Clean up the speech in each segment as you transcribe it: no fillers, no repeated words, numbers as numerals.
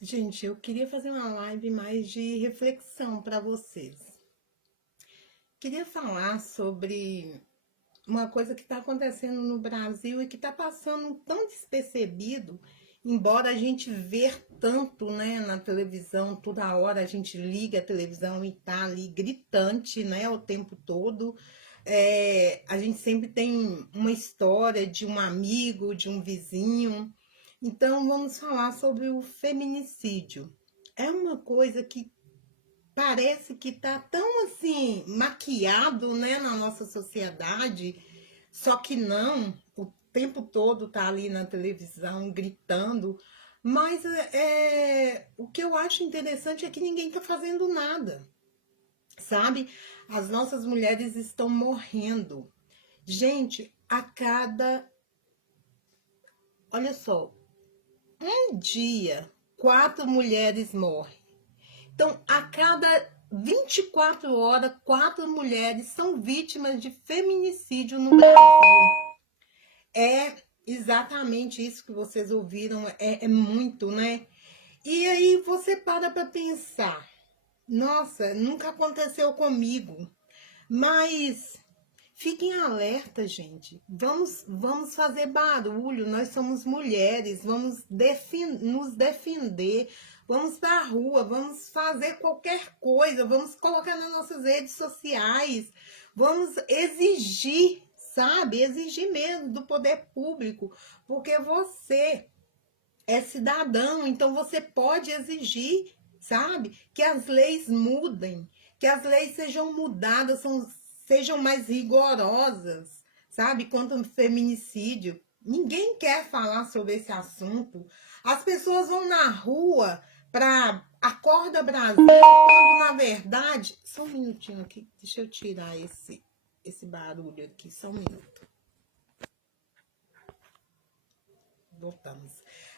Gente, eu queria fazer uma live mais de reflexão para vocês. Queria falar sobre uma coisa que está acontecendo no Brasil e que está passando tão despercebido, embora a gente ver tanto, né, na televisão, toda hora a gente liga a televisão e tá ali gritante, né, o tempo todo. A gente sempre tem uma história de um amigo, de um vizinho. Então, vamos falar sobre o feminicídio. É uma coisa que parece que tá tão assim maquiado, né, na nossa sociedade, só que não, o tempo todo tá ali na televisão gritando, mas o que eu acho interessante é que ninguém tá fazendo nada, sabe? As nossas mulheres estão morrendo. Gente, olha só, um dia, 4 mulheres morrem. Então, a cada 24 horas, 4 mulheres são vítimas de feminicídio no Brasil. É exatamente isso que vocês ouviram, é muito, né? E aí você para pensar, nossa, nunca aconteceu comigo, mas fiquem alerta, gente. Vamos fazer barulho. Nós somos mulheres. Vamos nos defender. Vamos para a rua. Vamos fazer qualquer coisa. Vamos colocar nas nossas redes sociais. Vamos exigir, sabe? Exigir mesmo do poder público. Porque você é cidadão, então você pode exigir, sabe, que as leis mudem, que as leis sejam mudadas, sejam mais rigorosas, sabe, quanto ao feminicídio. Ninguém quer falar sobre esse assunto. As pessoas vão na rua para Acorda Brasil, quando na verdade. Só um minutinho aqui, deixa eu tirar esse barulho aqui, só um minuto. Voltamos.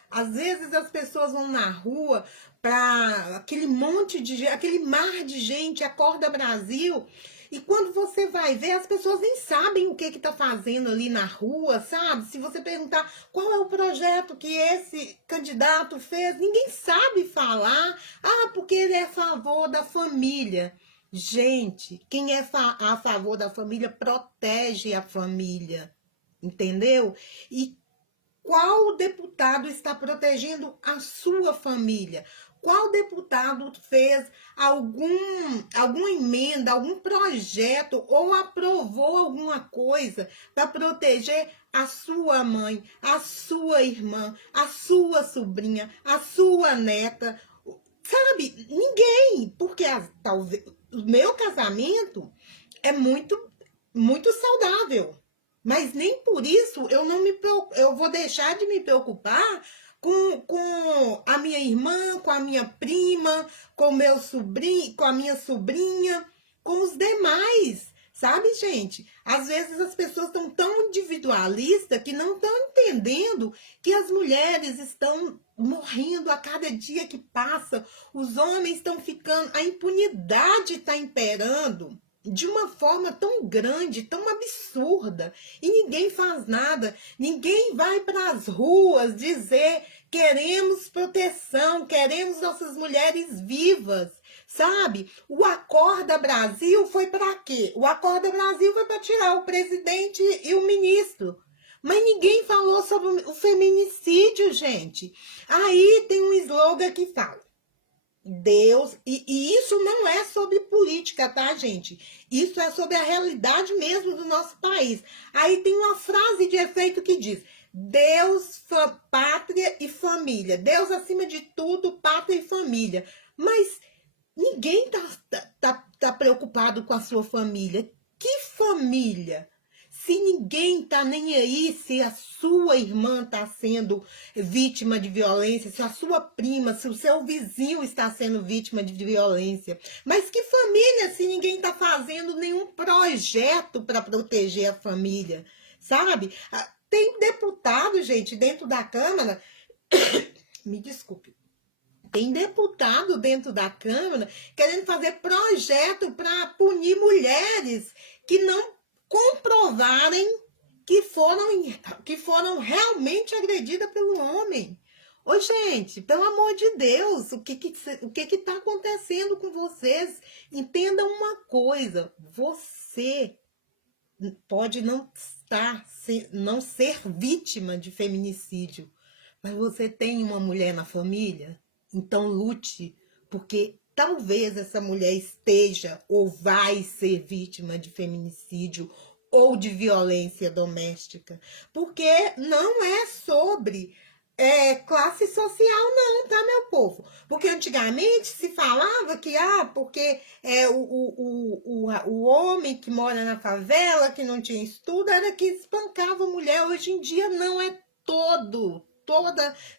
Às vezes as pessoas vão na rua para aquele monte de gente, aquele mar de gente, Acorda Brasil, e quando você vai ver, as pessoas nem sabem o que está fazendo ali na rua, sabe? Se você perguntar qual é o projeto que esse candidato fez, ninguém sabe falar. Ah, porque ele é a favor da família. Gente, quem é a favor da família protege a família, entendeu? E qual deputado está protegendo a sua família? Qual deputado fez alguma emenda, algum projeto ou aprovou alguma coisa para proteger a sua mãe, a sua irmã, a sua sobrinha, a sua neta? Sabe? Ninguém, porque talvez o meu casamento é muito saudável. Mas nem por isso eu vou deixar de me preocupar com a minha irmã, com a minha prima, com o meu sobrinho, com a minha sobrinha, com os demais. Sabe, gente? Às vezes as pessoas estão tão individualistas que não estão entendendo que as mulheres estão morrendo a cada dia que passa, os homens estão ficando, a impunidade está imperando de uma forma tão grande, tão absurda, e ninguém faz nada, ninguém vai para as ruas dizer queremos proteção, queremos nossas mulheres vivas, sabe? O Acorda Brasil foi para quê? O Acorda Brasil foi para tirar o presidente e o ministro. Mas ninguém falou sobre o feminicídio, gente. Aí tem um slogan que fala: Deus, e isso não é sobre política, tá, gente? Isso é sobre a realidade mesmo do nosso país. Aí tem uma frase de efeito que diz: Deus, pátria e família. Deus acima de tudo, pátria e família. Mas ninguém tá preocupado com a sua família. Que família? Se ninguém tá nem aí se a sua irmã está sendo vítima de violência, se a sua prima, se o seu vizinho está sendo vítima de violência. Mas que família se ninguém está fazendo nenhum projeto para proteger a família, sabe? Tem deputado, gente, dentro da Câmara, me desculpe, tem deputado dentro da Câmara querendo fazer projeto para punir mulheres que não comprovarem que foram realmente agredidas pelo homem. Ô, gente, pelo amor de Deus, o que tá acontecendo com vocês? Entendam uma coisa, você pode não ser vítima de feminicídio, mas você tem uma mulher na família, então lute, porque talvez essa mulher esteja ou vai ser vítima de feminicídio ou de violência doméstica, porque não é sobre classe social não, tá, meu povo? Porque antigamente se falava que, porque o homem que mora na favela, que não tinha estudo, era que espancava a mulher. Hoje em dia não é toda,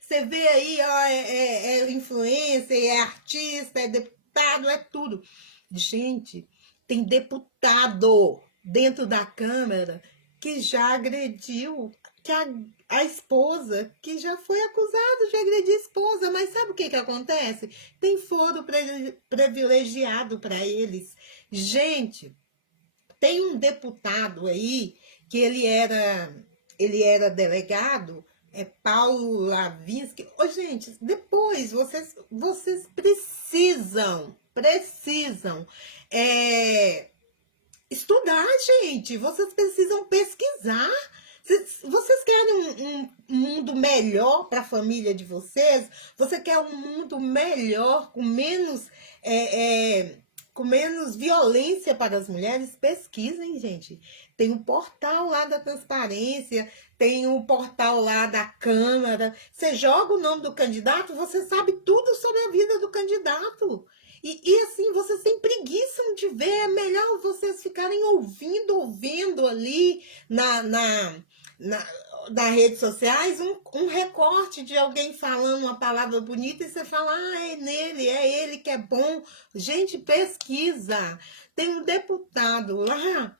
você vê aí, ó, é influencer, é artista, é deputado, é tudo. Gente, tem deputado dentro da Câmara que já agrediu, que a esposa, que já foi acusada de agredir a esposa, mas sabe o que acontece? Tem foro privilegiado para eles. Gente, tem um deputado aí que ele era delegado, Paulo Lavinsky. Ô, gente, depois vocês precisam estudar, gente. Vocês precisam pesquisar. Vocês querem um mundo melhor para a família de vocês? Você quer um mundo melhor, com menos violência para as mulheres? Pesquisem, gente. Tem um portal lá da transparência, tem um portal lá da Câmara. Você joga o nome do candidato, você sabe tudo sobre a vida do candidato. E assim, vocês têm preguiça de ver, é melhor vocês ficarem ouvindo ali nas redes sociais um recorte de alguém falando uma palavra bonita e você fala, é ele que é bom. Gente, pesquisa. Tem um deputado lá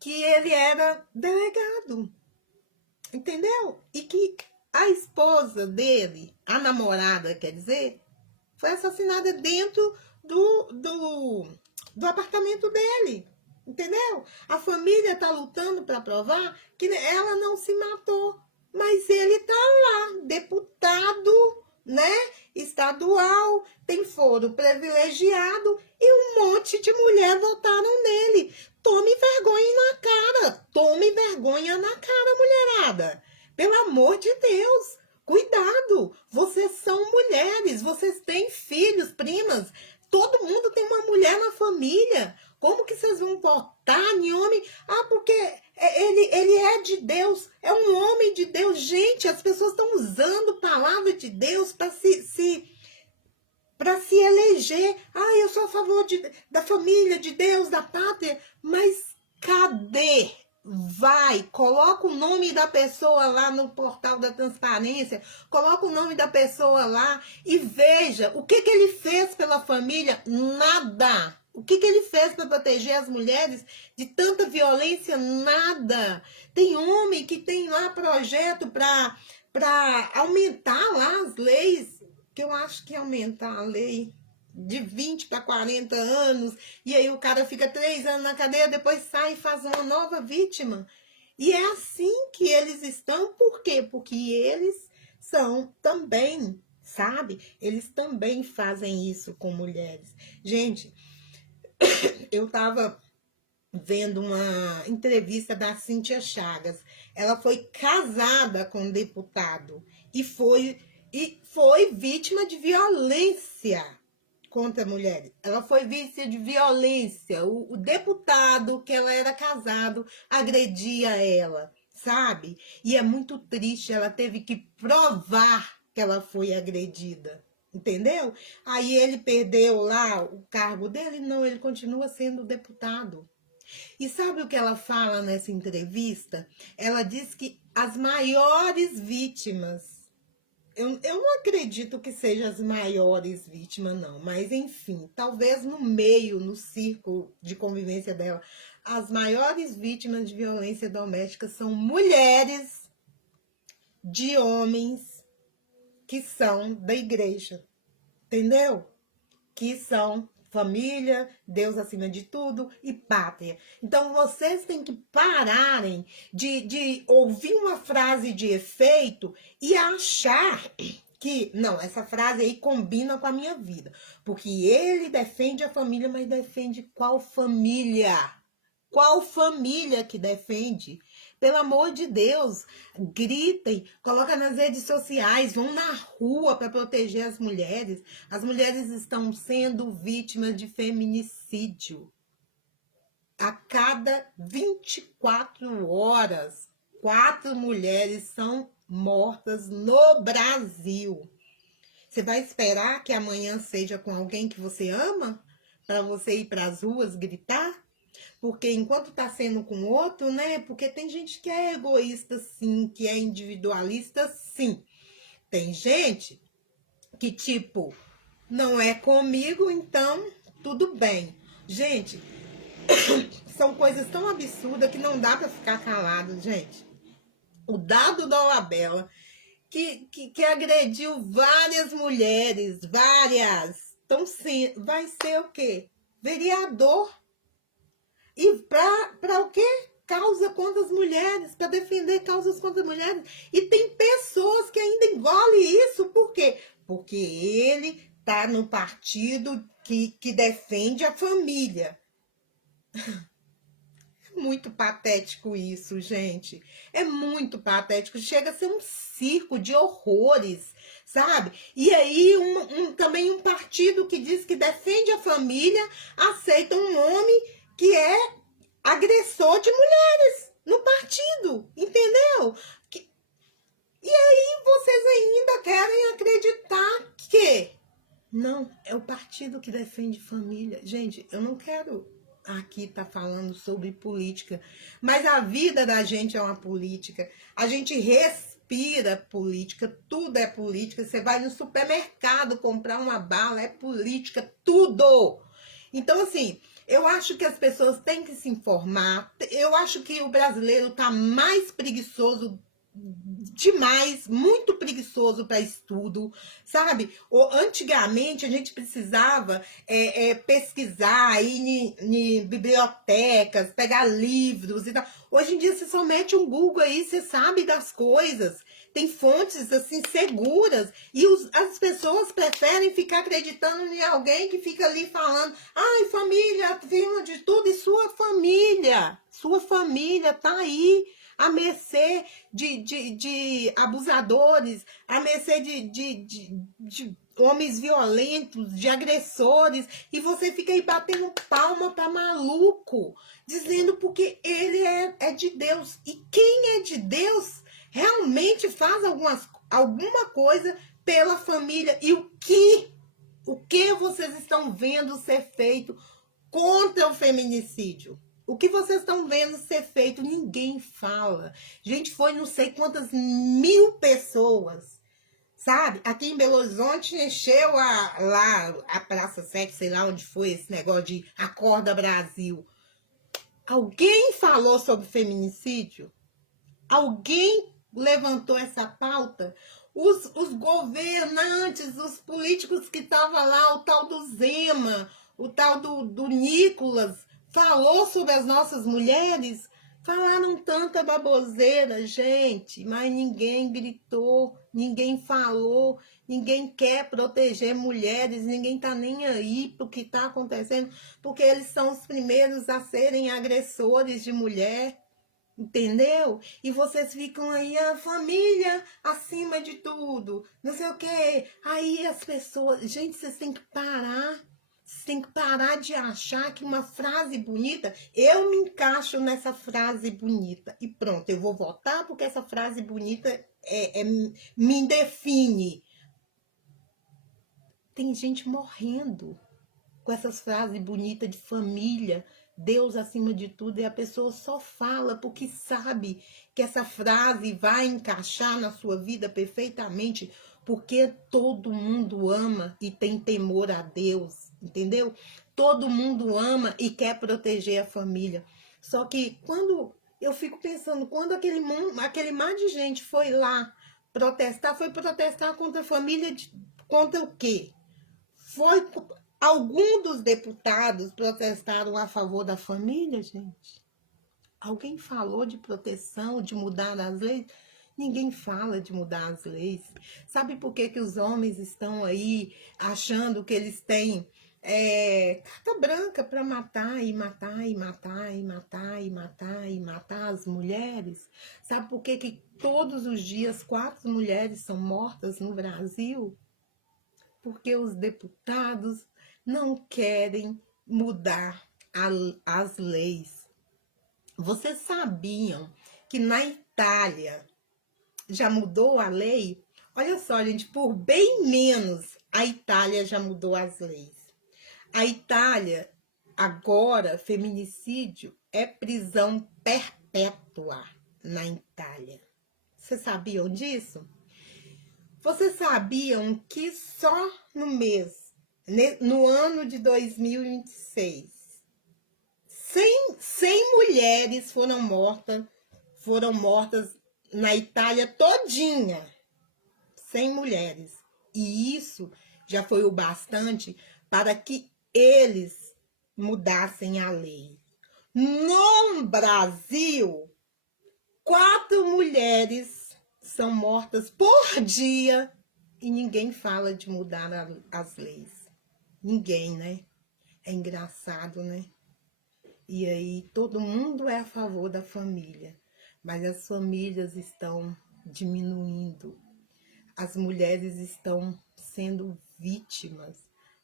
que ele era delegado, entendeu? E que a esposa dele, a namorada, quer dizer, foi assassinada dentro do apartamento dele, entendeu? A família tá lutando para provar que ela não se matou, mas ele tá lá, deputado, né? Estadual, tem foro privilegiado e um monte de mulher votaram nele. Tome vergonha na cara, mulherada. Pelo amor de Deus. Cuidado, vocês são mulheres, vocês têm filhos, primas, todo mundo tem uma mulher na família. Como que vocês vão votar em homem? Porque ele é de Deus, é um homem de Deus. Gente, as pessoas estão usando a palavra de Deus para se eleger. Eu sou a favor da família, de Deus, da pátria, mas cadê? Vai, coloca o nome da pessoa lá no portal da transparência, coloca o nome da pessoa lá e veja o que ele fez pela família. Nada. O que ele fez para proteger as mulheres de tanta violência? Nada. Tem homem que tem lá projeto para aumentar lá as leis, que eu acho que aumentar a lei de 20 para 40 anos, e aí o cara fica 3 anos na cadeia, depois sai e faz uma nova vítima. E é assim que eles estão. Por quê? Porque eles são também, sabe? Eles também fazem isso com mulheres. Gente, eu tava vendo uma entrevista da Cíntia Chagas. Ela foi casada com um deputado e foi vítima de violência contra mulheres. Ela foi vítima de violência. O deputado que ela era casado agredia ela, sabe? E é muito triste, ela teve que provar que ela foi agredida, entendeu? Aí ele perdeu lá o cargo dele? Não, ele continua sendo deputado. E sabe o que ela fala nessa entrevista? Ela diz que as maiores vítimas, eu não acredito que sejam as maiores vítimas, não. Mas, enfim, talvez no círculo de convivência dela, as maiores vítimas de violência doméstica são mulheres de homens que são da igreja. Entendeu? Que são família, Deus acima de tudo e pátria. Então, vocês têm que pararem de ouvir uma frase de efeito e achar que... Não, essa frase aí combina com a minha vida. Porque ele defende a família, mas defende qual família? Qual família que defende? Pelo amor de Deus, gritem, coloca nas redes sociais, vão na rua para proteger as mulheres. As mulheres estão sendo vítimas de feminicídio. A cada 24 horas, 4 mulheres são mortas no Brasil. Você vai esperar que amanhã seja com alguém que você ama? Para você ir para as ruas gritar? Porque enquanto tá sendo com outro, né? Porque tem gente que é egoísta, sim, que é individualista, sim. Tem gente que, tipo, não é comigo, então tudo bem. Gente, são coisas tão absurdas que não dá para ficar calado, gente. O Dado Dolabella, que agrediu várias mulheres, várias. Então, sim, vai ser o quê? Vereador. E para o quê? Causa contra as mulheres, para defender causas contra as mulheres. E tem pessoas que ainda engolem isso. Por quê? Porque ele está no partido que defende a família. É muito patético isso, gente. É muito patético. Chega a ser um circo de horrores, sabe? E aí também um partido que diz que defende a família aceita um homem que é agressor de mulheres no partido, entendeu? E aí vocês ainda querem acreditar que não, é o partido que defende família. Gente, eu não quero aqui tá falando sobre política, mas a vida da gente é uma política. A gente respira política, tudo é política. Você vai no supermercado comprar uma bala, é política, tudo. Então, assim, eu acho que as pessoas têm que se informar. Eu acho que o brasileiro tá mais preguiçoso demais, muito preguiçoso para estudo, sabe? Antigamente a gente precisava pesquisar, ir em bibliotecas, pegar livros e tal. Hoje em dia você só mete um Google aí, você sabe das coisas. Tem fontes assim seguras e as pessoas preferem ficar acreditando em alguém que fica ali falando: ai, família, acima de tudo, e sua família tá aí à mercê de abusadores, à mercê de homens violentos, de agressores, e você fica aí batendo palma para maluco, dizendo porque ele é de Deus. E quem é de Deus realmente faz alguma coisa pela família. E o que vocês estão vendo ser feito contra o feminicídio? O que vocês estão vendo ser feito? Ninguém fala. Gente, foi não sei quantas mil pessoas, sabe? Aqui em Belo Horizonte encheu lá a Praça 7, sei lá onde foi esse negócio de Acorda Brasil. Alguém falou sobre feminicídio? Alguém levantou essa pauta? Os governantes, os políticos que estavam lá, o tal do Zema, o tal do Nicolas, falou sobre as nossas mulheres? Falaram tanta baboseira, gente, mas ninguém gritou, ninguém falou, ninguém quer proteger mulheres, ninguém tá nem aí pro que tá acontecendo, porque eles são os primeiros a serem agressores de mulher. Entendeu? E vocês ficam aí, a família acima de tudo, não sei o quê. Aí as pessoas... Gente, vocês têm que parar. Vocês têm que parar de achar que uma frase bonita... Eu me encaixo nessa frase bonita. E pronto, eu vou votar porque essa frase bonita me define. Tem gente morrendo com essas frases bonitas de família, Deus acima de tudo, e a pessoa só fala porque sabe que essa frase vai encaixar na sua vida perfeitamente, porque todo mundo ama e tem temor a Deus, entendeu? Todo mundo ama e quer proteger a família. Só que quando eu fico pensando, quando aquele mar de gente foi lá protestar, foi protestar contra a família, contra o quê? Foi... Algum dos deputados protestaram a favor da família, gente? Alguém falou de proteção, de mudar as leis? Ninguém fala de mudar as leis. Sabe por que que os homens estão aí achando que eles têm carta branca para matar e matar e matar e matar e matar e matar as mulheres? Sabe por que que todos os dias 4 mulheres são mortas no Brasil? Porque os deputados não querem mudar as leis. Vocês sabiam que na Itália já mudou a lei? Olha só, gente, por bem menos a Itália já mudou as leis. A Itália, agora, feminicídio é prisão perpétua na Itália. Vocês sabiam disso? Vocês sabiam que só no ano de 2026, 100 mulheres foram mortas na Itália todinha. 100 mulheres. E isso já foi o bastante para que eles mudassem a lei. No Brasil, 4 mulheres são mortas por dia e ninguém fala de mudar as leis. Ninguém, né? É engraçado, né? E aí todo mundo é a favor da família, mas as famílias estão diminuindo. As mulheres estão sendo vítimas,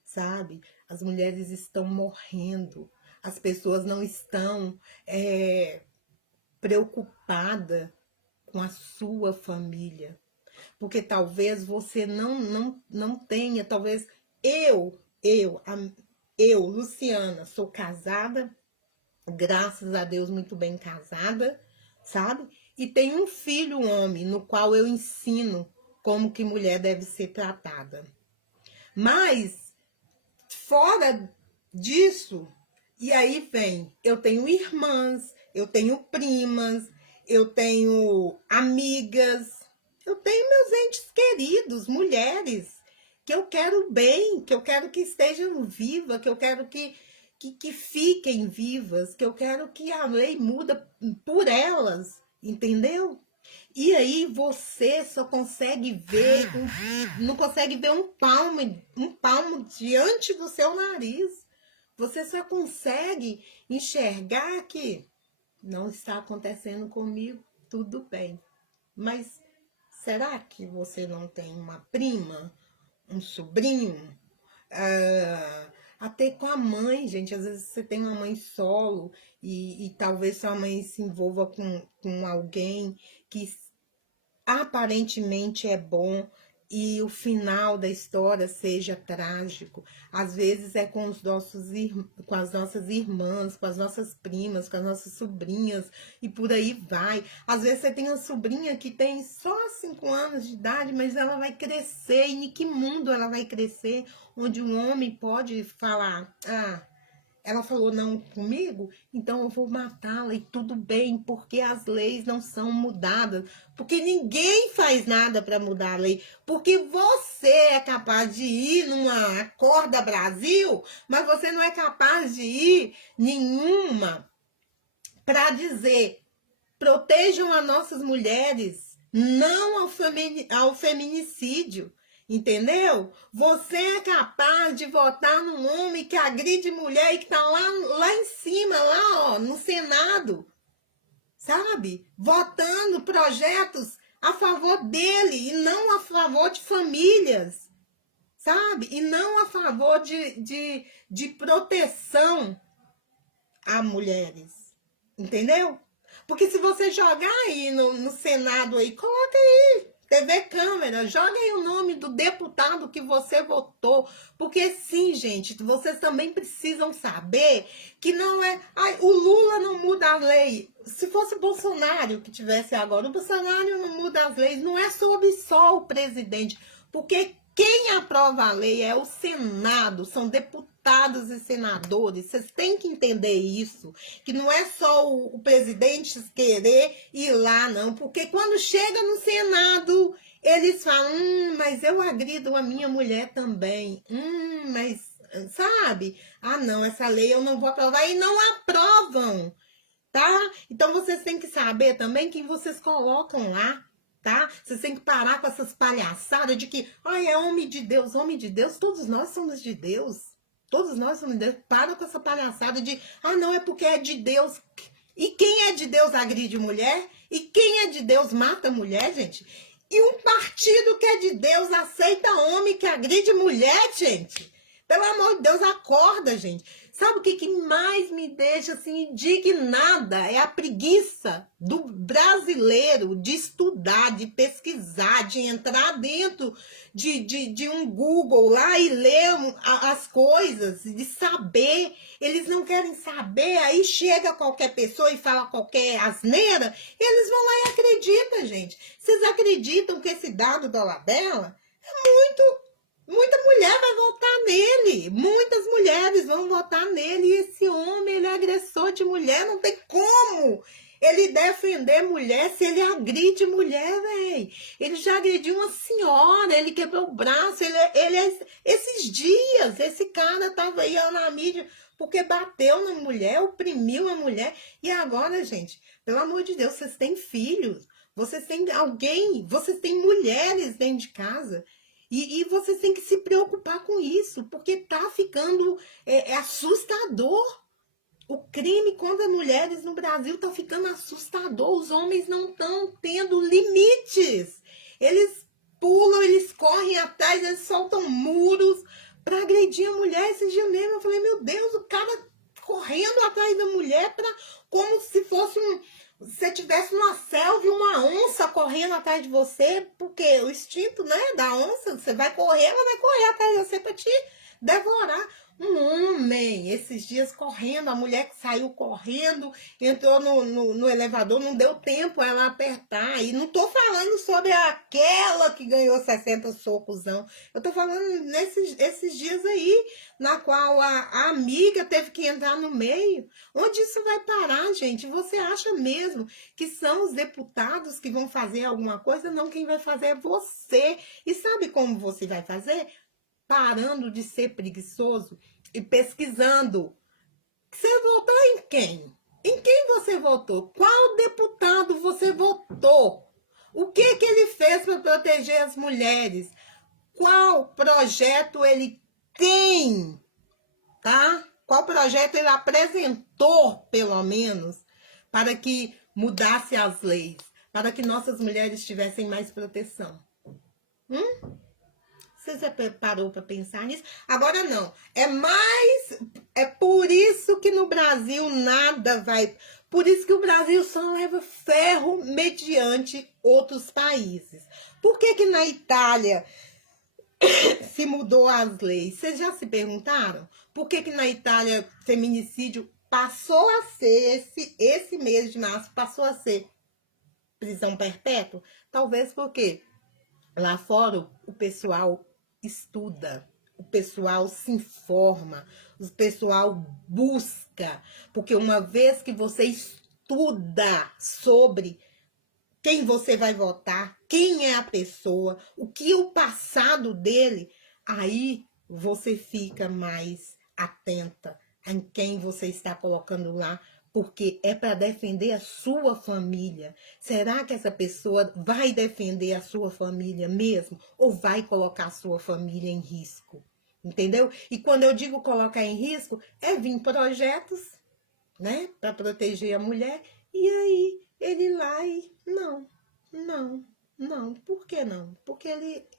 sabe? As mulheres estão morrendo. As pessoas não estão preocupadas com a sua família. Porque talvez você não tenha, talvez eu, Luciana, sou casada, graças a Deus, muito bem casada, sabe? E tenho um filho homem, no qual eu ensino como que mulher deve ser tratada. Mas, fora disso, e aí vem, eu tenho irmãs, eu tenho primas, eu tenho amigas, eu tenho meus entes queridos, mulheres, que eu quero bem, que eu quero que estejam vivas, que eu quero que fiquem vivas, que eu quero que a lei muda por elas, entendeu? E aí você só consegue ver, não consegue ver um palmo diante do seu nariz. Você só consegue enxergar que não está acontecendo comigo, tudo bem. Mas será que você não tem uma prima, um sobrinho? Até com a mãe, gente. Às vezes você tem uma mãe solo e talvez sua mãe se envolva com alguém que aparentemente é bom e o final da história seja trágico. Às vezes é com com as nossas irmãs, com as nossas primas, com as nossas sobrinhas e por aí vai. Às vezes você tem uma sobrinha que tem só 5 anos de idade, mas ela vai crescer. E em que mundo ela vai crescer? Onde um homem pode falar, ela falou não comigo, então eu vou matá-la e tudo bem, porque as leis não são mudadas, porque ninguém faz nada para mudar a lei, porque você é capaz de ir numa Acorda Brasil, mas você não é capaz de ir nenhuma para dizer, protejam as nossas mulheres, não ao feminicídio. Entendeu? Você é capaz de votar num homem que agride mulher e que tá lá em cima, lá, ó, no Senado, sabe? Votando projetos a favor dele e não a favor de famílias, sabe? E não a favor de proteção a mulheres, entendeu? Porque se você jogar aí no Senado aí, coloca aí, TV Câmara, joga aí o nome do deputado que você votou. Porque sim, gente, vocês também precisam saber que não é... o Lula não muda a lei. Se fosse o Bolsonaro que tivesse agora, o Bolsonaro não muda as leis. Não é sobre só o presidente. Porque quem aprova a lei é o Senado, são deputados e senadores. Vocês têm que entender isso, que não é só o presidente querer ir lá, não. Porque quando chega no Senado, eles falam, mas eu agrido a minha mulher também. Mas, sabe? Não, essa lei eu não vou aprovar. E não aprovam, tá? Então, vocês têm que saber também quem vocês colocam lá. tá? Vocês têm que parar com essas palhaçadas de que, ai, é homem de Deus, todos nós somos de Deus. Todos nós somos de Deus. Para com essa palhaçada de, ah, não, é porque é de Deus. E quem é de Deus agride mulher? E quem é de Deus mata mulher, gente? E um partido que é de Deus aceita homem que agride mulher, gente? Pelo amor de Deus, acorda, gente. Sabe o que mais me deixa assim indignada? É a preguiça do brasileiro de estudar, de pesquisar, de entrar dentro de um Google lá e ler as coisas, de saber. Eles não querem saber, aí chega qualquer pessoa e fala qualquer asneira, eles vão lá e acreditam, gente. Vocês acreditam que esse dado da Labela é muito... Muita mulher vai votar nele. Muitas mulheres vão votar nele. E esse homem, ele é agressor de mulher. Não tem como ele defender mulher se ele agride mulher, velho. Ele já agrediu uma senhora. Ele quebrou o braço. Esses dias, esse cara tava aí ó, na mídia porque bateu na mulher, oprimiu a mulher. E agora, gente, pelo amor de Deus, vocês têm filhos. Vocês têm alguém. Vocês têm mulheres dentro de casa. E vocês têm que se preocupar com isso, porque tá ficando assustador. O crime contra mulheres no Brasil tá ficando assustador. Os homens não estão tendo limites. Eles pulam, eles correm atrás, eles soltam muros para agredir a mulher. Esse dia mesmo eu falei, meu Deus, o cara correndo atrás da mulher como se fosse você tivesse uma selva e uma onça correndo atrás de você, porque o instinto, né, da onça, você vai correr, ela vai correr atrás de você para te devorar. Um homem, esses dias correndo, a mulher que saiu correndo, entrou no elevador, não deu tempo ela apertar. E não tô falando sobre aquela que ganhou 60 socos, não. Eu tô falando esses dias aí, na qual a amiga teve que entrar no meio. Onde isso vai parar, gente? Você acha mesmo que são os deputados que vão fazer alguma coisa? Não, quem vai fazer é você. E sabe como você vai fazer? Parando de ser preguiçoso e pesquisando. Você votou em quem? Em quem você votou? Qual deputado você votou? O que ele fez para proteger as mulheres? Qual projeto ele tem? Tá? Qual projeto ele apresentou, pelo menos, para que mudasse as leis? Para que nossas mulheres tivessem mais proteção? Você já parou para pensar nisso? Agora não. É por isso que no Brasil nada vai... Por isso que o Brasil só leva ferro mediante outros países. Por que na Itália se mudou as leis? Vocês já se perguntaram? Por que na Itália feminicídio passou a ser, esse mês de março, passou a ser prisão perpétua? Talvez porque lá fora o pessoal estuda, o pessoal se informa, o pessoal busca, porque uma vez que você estuda sobre quem você vai votar, quem é a pessoa, o que é o passado dele, aí você fica mais atenta em quem você está colocando lá, porque é para defender a sua família. Será que essa pessoa vai defender a sua família mesmo? Ou vai colocar a sua família em risco? Entendeu? E quando eu digo colocar em risco, é vir projetos, né, para proteger a mulher, e aí ele lá e não. Por que não? Porque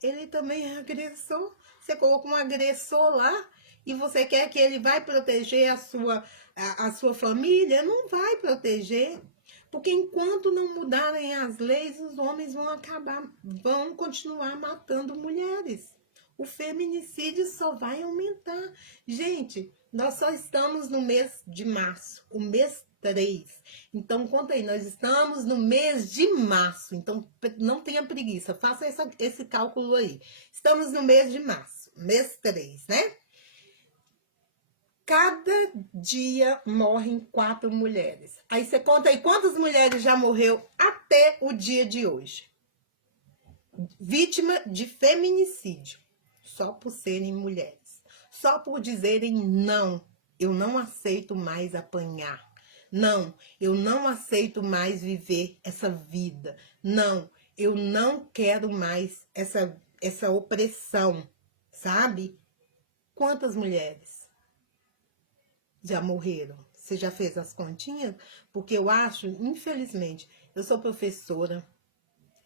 ele também é agressor. Você colocou um agressor lá e você quer que ele vai proteger a sua família? Não vai proteger. Porque enquanto não mudarem as leis, os homens vão continuar matando mulheres. O feminicídio só vai aumentar. Gente, nós só estamos no mês de março, o mês 3. Então, conta aí, nós estamos no mês de março. Então, não tenha preguiça, faça esse cálculo aí. Estamos no mês de março, mês 3, né? Cada dia morrem 4 mulheres. Aí você conta aí quantas mulheres já morreu até o dia de hoje. Vítima de feminicídio. Só por serem mulheres. Só por dizerem não, eu não aceito mais apanhar. Não, eu não aceito mais viver essa vida. Não, Eu não quero mais essa opressão, sabe? Quantas mulheres já morreram? Você já fez as continhas? Porque eu acho, infelizmente, eu sou professora,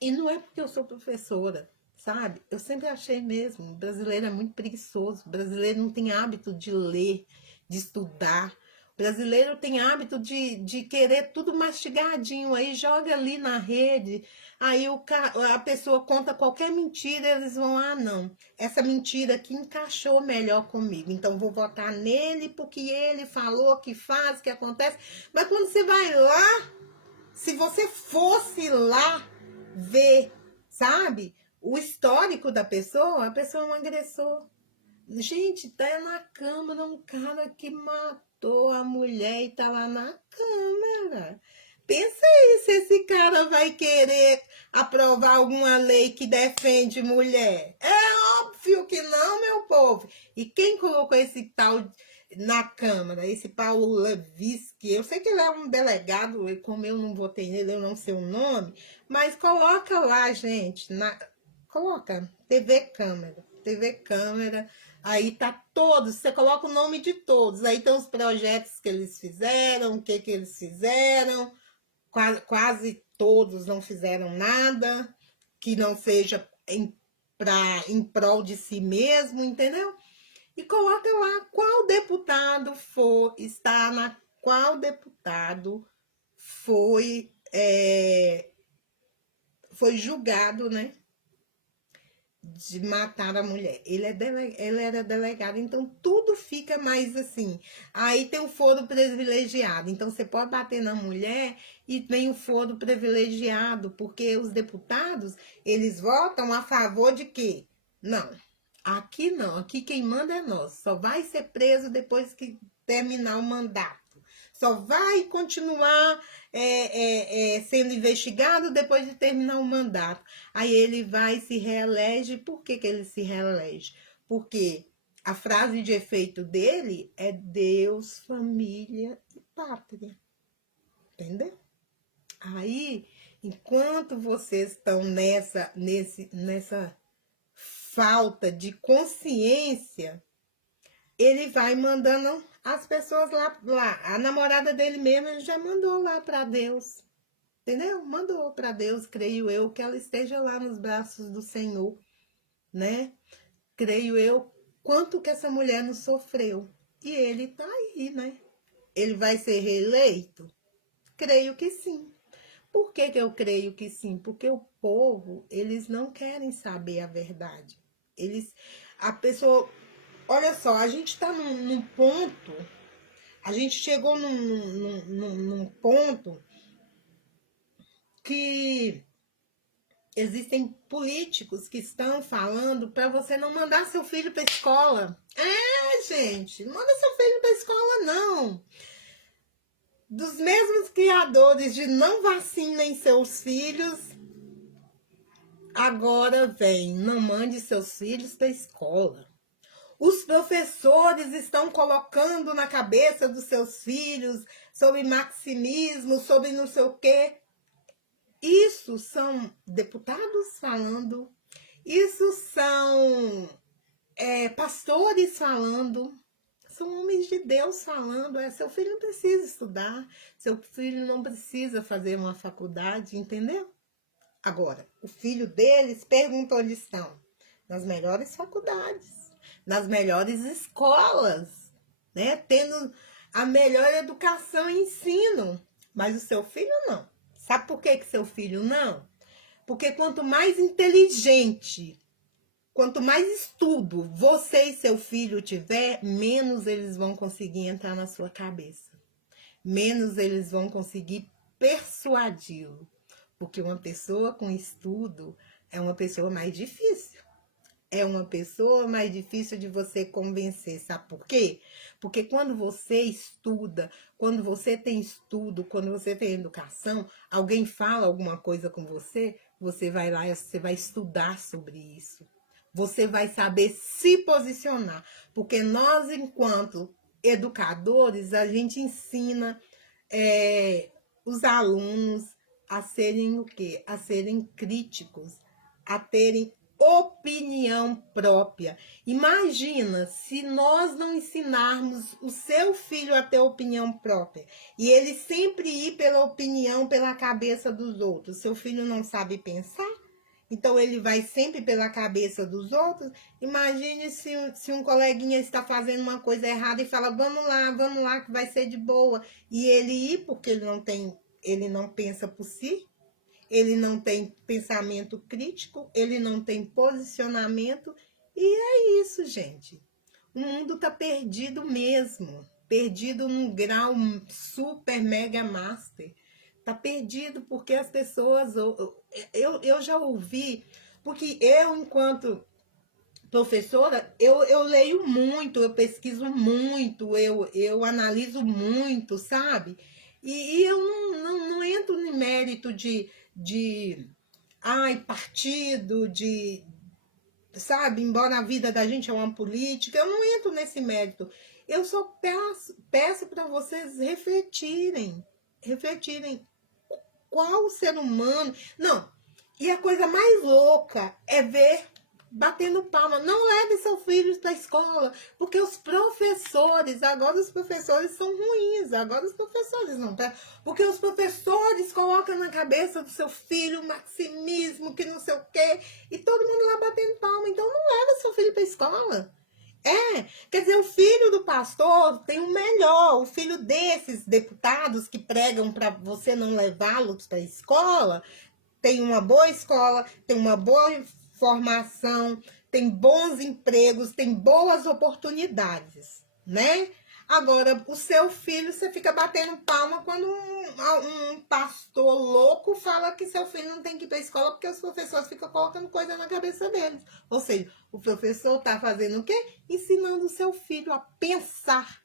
e não é porque eu sou professora, sabe? Eu sempre achei mesmo, o brasileiro é muito preguiçoso, o brasileiro não tem hábito de ler, de estudar. O brasileiro tem hábito de querer tudo mastigadinho, aí joga ali na rede, aí a pessoa conta qualquer mentira, eles vão, ah, não, essa mentira aqui encaixou melhor comigo, então vou votar nele porque ele falou que faz, que acontece. Mas quando você vai lá, se você fosse lá ver, sabe, o histórico da pessoa, a pessoa é um agressor. Gente, tá na câmera um cara que matou a mulher e tá lá na câmera. Pensa aí se esse cara vai querer aprovar alguma lei que defende mulher. É óbvio que não, meu povo. E quem colocou esse tal na Câmara, esse Paulo Levinsky, eu sei que ele é um delegado, como eu não votei nele, eu não sei o nome, mas coloca lá, gente, coloca TV Câmara, aí tá todos, você coloca o nome de todos, aí tem os projetos que eles fizeram, o que eles fizeram, quase todos não fizeram nada que não seja em prol de si mesmo, entendeu? E coloca lá qual deputado qual deputado foi julgado, né, de matar a mulher. Ele era delegado, então tudo fica mais assim. Aí tem o foro privilegiado, então você pode bater na mulher e tem o foro privilegiado, porque os deputados, eles votam a favor de quê? Não, aqui não, aqui quem manda é nós, só vai ser preso depois que terminar o mandato. Só vai continuar sendo investigado depois de terminar o mandato. Aí ele vai se reelege. Por que ele se reelege? Porque a frase de efeito dele é Deus, família e pátria. Entendeu? Aí, enquanto vocês estão nessa falta de consciência, ele vai mandando as pessoas lá. A namorada dele mesmo, ele já mandou lá para Deus. Entendeu? Mandou para Deus, creio eu, que ela esteja lá nos braços do Senhor, né? Creio eu, quanto que essa mulher não sofreu. E ele tá aí, né? Ele vai ser reeleito? Creio que sim. Por que eu creio que sim? Porque o povo, eles não querem saber a verdade. A pessoa, olha só, a gente está num ponto, a gente chegou num ponto que existem políticos que estão falando para você não mandar seu filho para escola. Gente, não manda seu filho para escola, não. Dos mesmos criadores de não vacinem seus filhos, agora vem, não mande seus filhos para escola. Os professores estão colocando na cabeça dos seus filhos sobre maximismo, sobre não sei o quê. Isso são deputados falando, isso são pastores falando, são homens de Deus falando. Seu filho não precisa estudar, seu filho não precisa fazer uma faculdade, entendeu? Agora, o filho deles pergunta onde estão. Nas melhores faculdades, nas melhores escolas, né? Tendo a melhor educação e ensino. Mas o seu filho não. Sabe por que seu filho não? Porque quanto mais inteligente, quanto mais estudo você e seu filho tiver, menos eles vão conseguir entrar na sua cabeça. Menos eles vão conseguir persuadi-lo. Porque uma pessoa com estudo é uma pessoa mais difícil. É uma pessoa mais difícil de você convencer. Sabe por quê? Porque quando você estuda, quando você tem estudo, quando você tem educação, alguém fala alguma coisa com você, você vai lá e você vai estudar sobre isso. Você vai saber se posicionar. Porque nós, enquanto educadores, a gente ensina os alunos a serem o quê? A serem críticos, a terem opinião própria. Imagina se nós não ensinarmos o seu filho a ter opinião própria e ele sempre ir pela opinião, pela cabeça dos outros. Seu filho não sabe pensar? Então ele vai sempre pela cabeça dos outros. Imagine se um coleguinha está fazendo uma coisa errada e fala, vamos lá, que vai ser de boa. E ele ir porque ele não pensa por si, ele não tem pensamento crítico, ele não tem posicionamento. E é isso, gente. O mundo tá perdido mesmo. Perdido num grau super mega master. Tá perdido porque as pessoas... Eu já ouvi... Porque eu, enquanto professora, eu leio muito, eu pesquiso muito, eu analiso muito, sabe? E eu não entro no mérito de partido, sabe? Embora a vida da gente é uma política, eu não entro nesse mérito. Eu só peço para vocês refletirem qual ser humano... Não, e a coisa mais louca é ver batendo palma. Não leve seu filho para a escola, porque agora os professores são ruins, agora os professores não, porque os professores colocam na cabeça do seu filho maximismo, que não sei o quê, e todo mundo lá batendo palma. Então não leva seu filho para a escola. Quer dizer, o filho do pastor tem o melhor, o filho desses deputados que pregam para você não levá-los para a escola, tem uma boa escola, tem uma boa formação, tem bons empregos, tem boas oportunidades, né? Agora, o seu filho, você fica batendo palma quando um pastor louco fala que seu filho não tem que ir para a escola porque os professores ficam colocando coisa na cabeça deles. Ou seja, o professor está fazendo o quê? Ensinando o seu filho a pensar.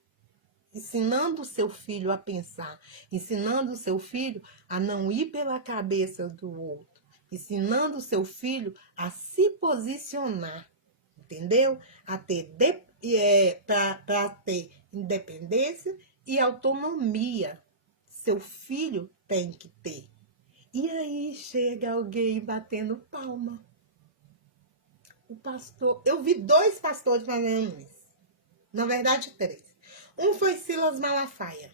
Ensinando o seu filho a pensar. Ensinando o seu filho a não ir pela cabeça do outro. Ensinando o seu filho a se posicionar. Entendeu? A ter para ter independência e autonomia. Seu filho tem que ter. E aí chega alguém batendo palma. O pastor... Eu vi 2 pastores fazendo isso. Na verdade, 3. Um foi Silas Malafaia,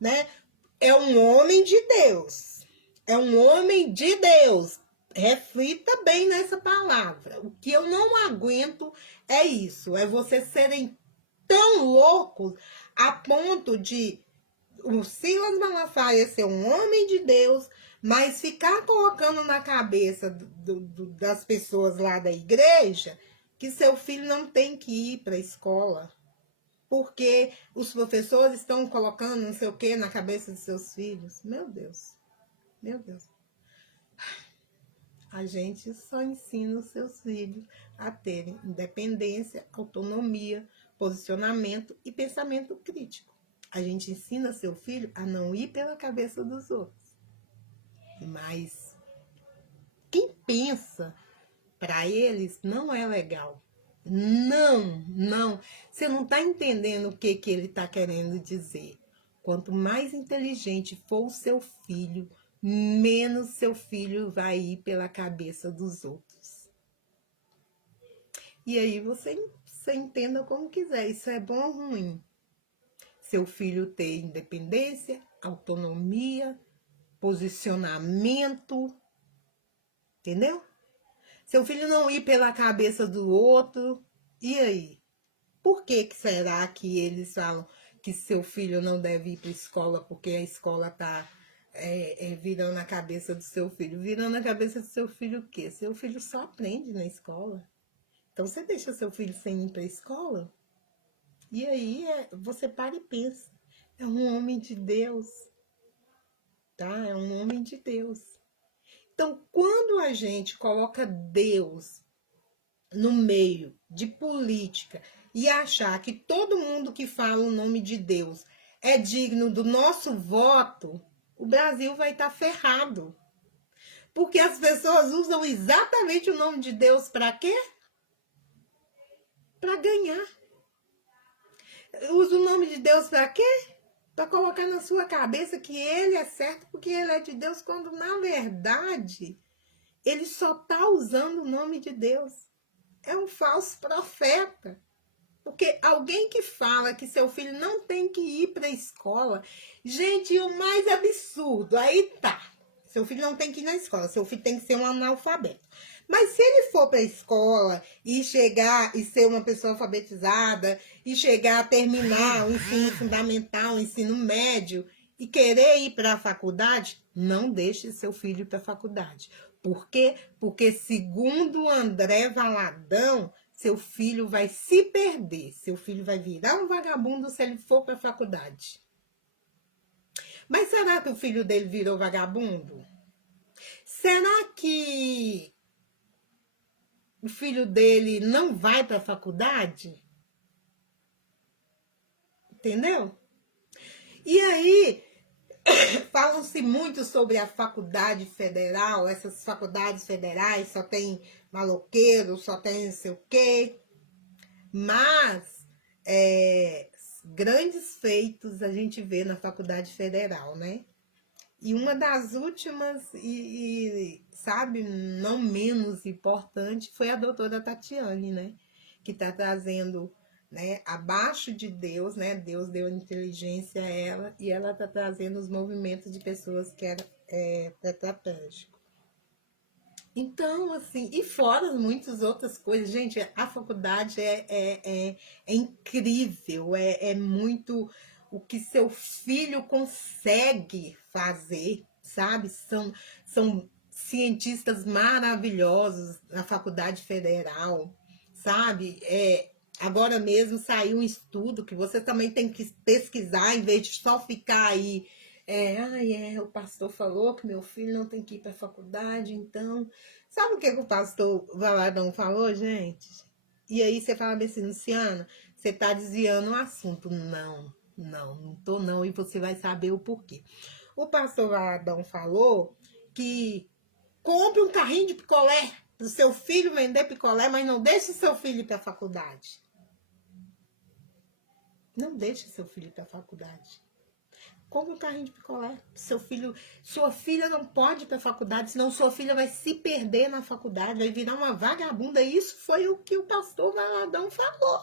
né? É um homem de Deus. É um homem de Deus. Reflita bem nessa palavra. O que eu não aguento é isso. É vocês serem tão loucos a ponto de o Silas Malafaia ser um homem de Deus, mas ficar colocando na cabeça das pessoas lá da igreja que seu filho não tem que ir para a escola. Porque os professores estão colocando não sei o que na cabeça de seus filhos. Meu Deus. Meu Deus. A gente só ensina os seus filhos a terem independência, autonomia, posicionamento e pensamento crítico. A gente ensina seu filho a não ir pela cabeça dos outros. Mas quem pensa para eles não é legal. Não. Você não está entendendo o que ele está querendo dizer. Quanto mais inteligente for o seu filho, menos seu filho vai ir pela cabeça dos outros. E aí você entenda como quiser. Isso é bom ou ruim? Seu filho ter independência, autonomia, posicionamento. Entendeu? Seu filho não ir pela cabeça do outro. E aí? Por que será que eles falam que seu filho não deve ir para a escola porque a escola está virando a cabeça do seu filho? Virando a cabeça do seu filho o quê? Seu filho só aprende na escola. Então você deixa seu filho sem ir para a escola? E aí você para e pensa. É um homem de Deus. Tá? É um homem de Deus. Então, quando a gente coloca Deus no meio de política e achar que todo mundo que fala o nome de Deus é digno do nosso voto, o Brasil vai estar ferrado. Porque as pessoas usam exatamente o nome de Deus para quê? Para ganhar. Usa o nome de Deus para quê? para colocar na sua cabeça que ele é certo porque ele é de Deus, quando na verdade ele só está usando o nome de Deus. É um falso profeta. Porque alguém que fala que seu filho não tem que ir para a escola, gente, o mais absurdo, aí tá. Seu filho não tem que ir na escola, seu filho tem que ser um analfabeto. Mas se ele for para a escola e chegar e ser uma pessoa alfabetizada, e chegar a terminar o ensino fundamental, o ensino médio, e querer ir para a faculdade, não deixe seu filho ir para a faculdade. Por quê? Porque segundo André Valadão, seu filho vai se perder. Seu filho vai virar um vagabundo se ele for para a faculdade. Mas será que o filho dele virou vagabundo? Será que o filho dele não vai para a faculdade? Entendeu? E aí, falam-se muito sobre a faculdade federal, essas faculdades federais só tem maloqueiro, só tem não sei o quê. Mas grandes feitos a gente vê na faculdade federal, né? E uma das últimas, sabe, não menos importante, foi a doutora Tatiane, né? Que está trazendo, né, abaixo de Deus, né? Deus deu inteligência a ela e ela está trazendo os movimentos de pessoas que eram tetraplégicos. Então, assim, e fora muitas outras coisas, gente, a faculdade é incrível, é muito o que seu filho consegue fazer, sabe? São cientistas maravilhosos na faculdade federal, sabe? Agora mesmo saiu um estudo que você também tem que pesquisar, em vez de só ficar aí. O pastor falou que meu filho não tem que ir para a faculdade, então... Sabe o que o pastor Valadão falou, gente? E aí você fala assim, Luciana, você está desviando o assunto. Não tô não, e você vai saber o porquê. O pastor Valadão falou que compre um carrinho de picolé para o seu filho vender picolé, mas não deixe seu filho ir para a faculdade. Não deixe seu filho ir para a faculdade. Compre um carrinho de picolé. Sua filha não pode ir para a faculdade, senão sua filha vai se perder na faculdade, vai virar uma vagabunda. Isso foi o que o pastor Valadão falou.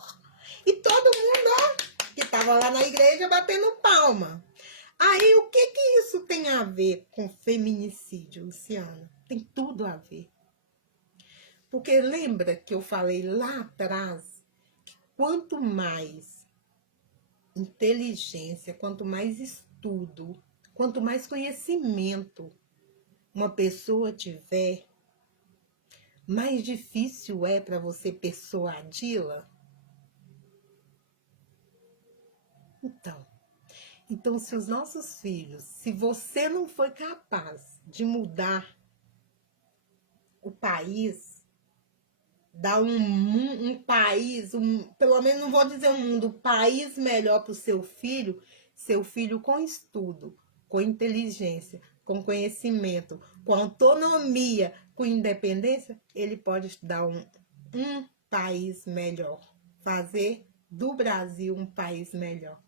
E todo mundo, que estava lá na igreja batendo palma. Aí, o que isso tem a ver com feminicídio, Luciana? Tem tudo a ver. Porque lembra que eu falei lá atrás que quanto mais inteligência, quanto mais estudo, quanto mais conhecimento uma pessoa tiver, mais difícil é para você persuadi-la. Então, se os nossos filhos, se você não foi capaz de mudar o país, dar um país, pelo menos não vou dizer um mundo, um país melhor para o seu filho com estudo, com inteligência, com conhecimento, com autonomia, com independência, ele pode dar um país melhor, fazer do Brasil um país melhor.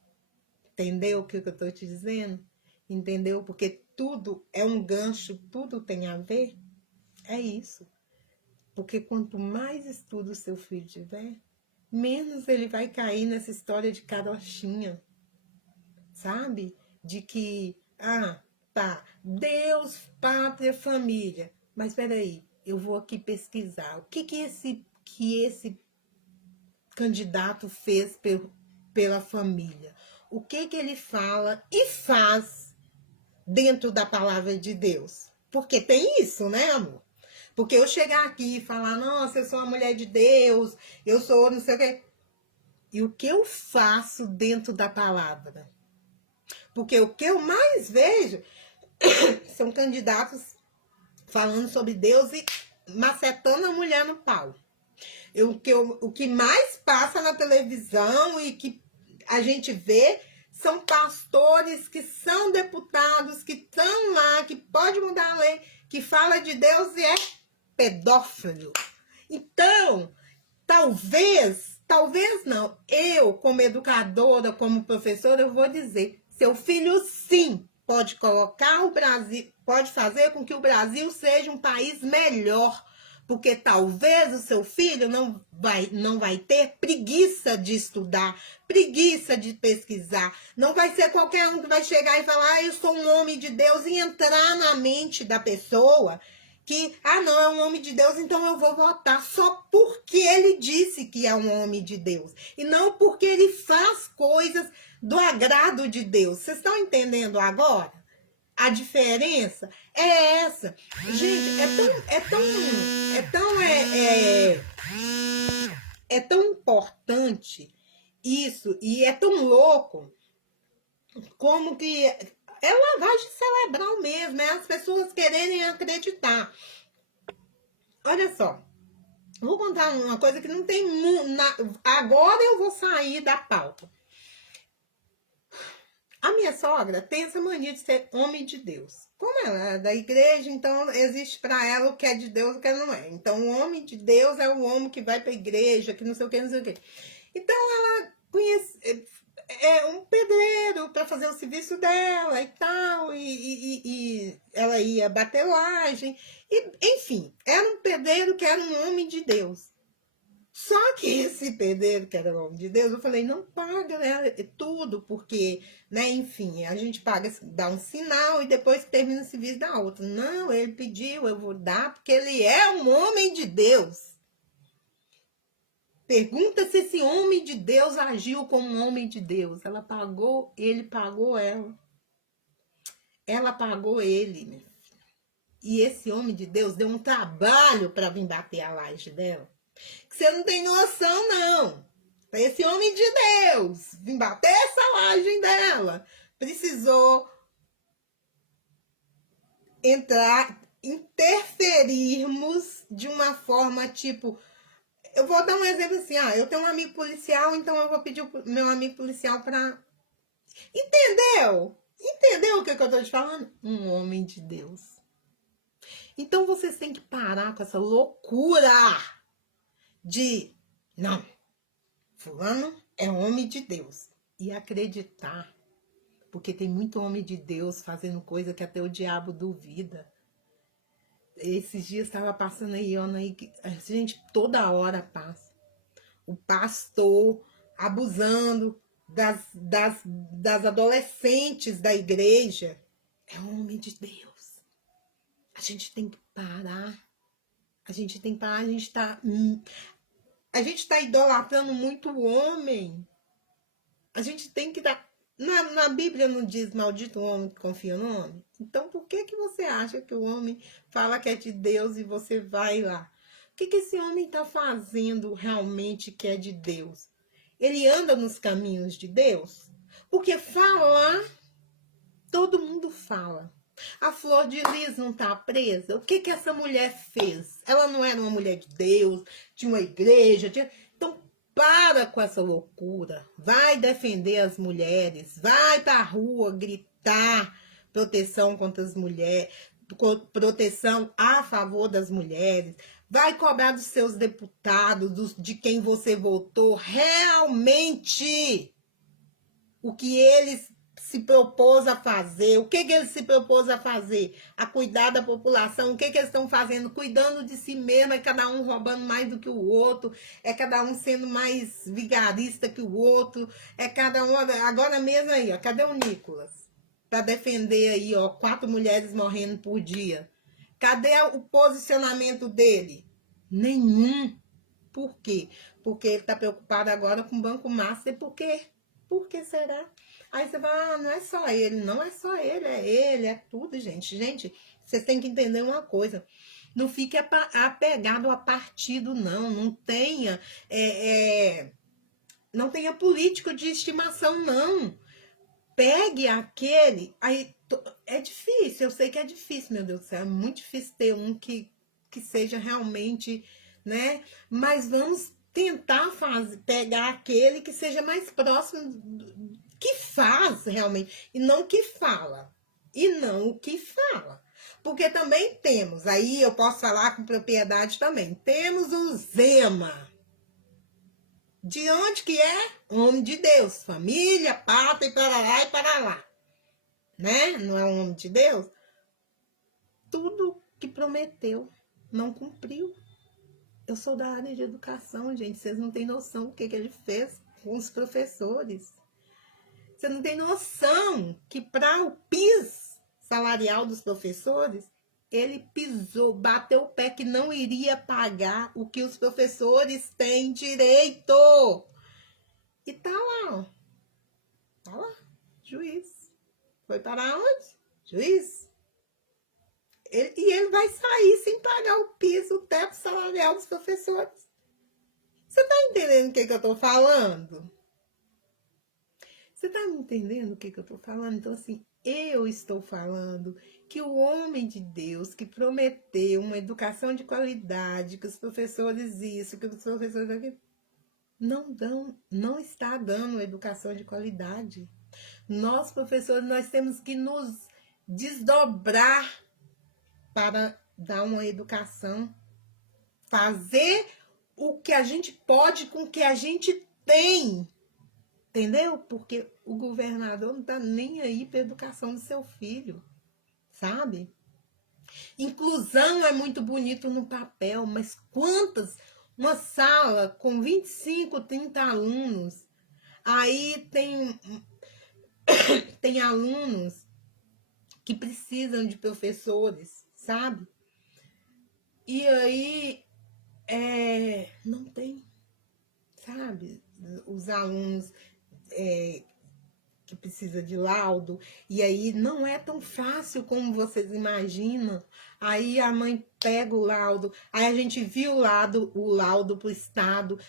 Entendeu o que eu estou te dizendo? Entendeu? Porque tudo é um gancho, tudo tem a ver. É isso. Porque quanto mais estudo o seu filho tiver, menos ele vai cair nessa história de carochinha. Sabe? De que, Deus, pátria, família. Mas peraí, eu vou aqui pesquisar. O que esse candidato fez pela família? O que ele fala e faz dentro da palavra de Deus? Porque tem isso, né, amor? Porque eu chegar aqui e falar, nossa, eu sou uma mulher de Deus, eu sou não sei o quê. E o que eu faço dentro da palavra? Porque o que eu mais vejo são candidatos falando sobre Deus e macetando a mulher no pau. O que mais passa na televisão e que a gente vê são pastores que são deputados, que estão lá, que pode mudar a lei, que fala de Deus e é pedófilo. Então, talvez não, eu como educadora, como professora, eu vou dizer, Seu filho, sim, pode colocar o Brasil, pode fazer com que o Brasil seja um país melhor. Porque talvez o seu filho não vai ter preguiça de estudar, preguiça de pesquisar. Não vai ser qualquer um que vai chegar e falar, ah, eu sou um homem de Deus, e entrar na mente da pessoa que, ah, não, é um homem de Deus, então eu vou votar só porque ele disse que é um homem de Deus. E não porque ele faz coisas do agrado de Deus. Vocês estão entendendo agora? A diferença é essa. Gente, é tão importante isso, e é tão louco, como que é lavagem cerebral mesmo, é as pessoas quererem acreditar. Olha só, vou contar uma coisa que não tem... Agora eu vou sair da pauta. A minha sogra tem essa mania de ser homem de Deus. Como ela é da igreja, então existe para ela o que é de Deus e o que não é. Então o homem de Deus é o homem que vai para a igreja, que não sei o que, não sei o que. Então ela conhece... um pedreiro para fazer o serviço dela e tal, e ela ia bater laje, e, enfim, era um pedreiro que era um homem de Deus. Só que esse pedreiro que era um homem de Deus, eu falei, não paga, né, tudo, porque, né, enfim, a gente paga, dá um sinal e depois que termina o serviço dá outro. Não, ele pediu, eu vou dar, porque ele é um homem de Deus. Pergunta se esse homem de Deus agiu como um homem de Deus. Ela pagou, ele pagou ela. Ela pagou ele, minha filha. E esse homem de Deus deu um trabalho para vir bater a laje dela. Que você não tem noção, não. Esse homem de Deus vir bater essa laje dela. Precisou interferirmos de uma forma tipo... Eu vou dar um exemplo assim, eu tenho um amigo policial, então eu vou pedir o meu amigo policial para... Entendeu? Entendeu o que eu tô te falando? Um homem de Deus. Então vocês têm que parar com essa loucura de... Não, fulano é homem de Deus. E acreditar. Porque tem muito homem de Deus fazendo coisa que até o diabo duvida. Esses dias estava passando aí, gente, toda hora passa. O pastor abusando das adolescentes da igreja. É homem de Deus. A gente tem que parar. A gente está idolatrando muito o homem. A gente tem que dar... Na Bíblia não diz maldito o homem que confia no homem? Então por que você acha que o homem fala que é de Deus e você vai lá? O que esse homem está fazendo realmente que é de Deus? Ele anda nos caminhos de Deus? Porque falar, todo mundo fala. A Flor de Lis não está presa? O que essa mulher fez? Ela não era uma mulher de Deus, tinha uma igreja, Então, para com essa loucura. Vai defender as mulheres. Vai para a rua gritar proteção contra as mulheres, proteção a favor das mulheres. Vai cobrar dos seus deputados, de quem você votou, realmente o que eles se propôs a fazer. O que ele se propôs a fazer? A cuidar da população. O que eles estão fazendo? Cuidando de si mesmo. É cada um roubando mais do que o outro. É cada um sendo mais vigarista que o outro. É cada um... Agora mesmo aí, cadê o Nicolas? Para defender aí, 4 mulheres morrendo por dia. Cadê o posicionamento dele? Nenhum. Por quê? Porque ele está preocupado agora com o Banco Master. Por quê? Por que será? Aí você vai, não é só ele. Não é só ele, é tudo, gente. Gente, vocês têm que entender uma coisa. Não fique apegado a partido, não. Não tenha, não tenha político de estimação, não. Pegue aquele... Aí, é difícil, eu sei que é difícil, meu Deus do céu. É muito difícil ter um que seja realmente, né? Mas vamos tentar pegar aquele que seja mais próximo, que faz realmente, e não que fala. E não o que fala. Porque também temos, aí eu posso falar com propriedade também, temos o Zema. De onde que é? Homem de Deus, família, pátria e para lá e para lá. né? Não é um homem de Deus. Tudo que prometeu não cumpriu. Eu sou da área de educação, gente. Vocês não têm noção do que ele fez com os professores. Você não tem noção que para o PIS salarial dos professores, ele pisou, bateu o pé que não iria pagar o que os professores têm direito. E tá lá, ó. Tá lá, juiz. Foi para onde? Juiz. E ele vai sair sem pagar o PIS, o teto salarial dos professores. Você tá entendendo o que eu tô falando? Você tá me entendendo o que eu tô falando? Então, assim, eu estou falando que o homem de Deus que prometeu uma educação de qualidade, que os professores isso, que os professores aquilo, não está dando educação de qualidade. Nós, professores, nós temos que nos desdobrar para dar uma educação, fazer o que a gente pode com o que a gente tem. Entendeu? Porque o governador não tá nem aí para a educação do seu filho, sabe? Inclusão é muito bonito no papel, mas quantas? Uma sala com 25, 30 alunos, aí tem alunos que precisam de professores, sabe? E aí não tem, sabe? Os alunos que precisa de laudo, e aí não é tão fácil como vocês imaginam. Aí a mãe pega o laudo, aí a gente viu o laudo para o Estado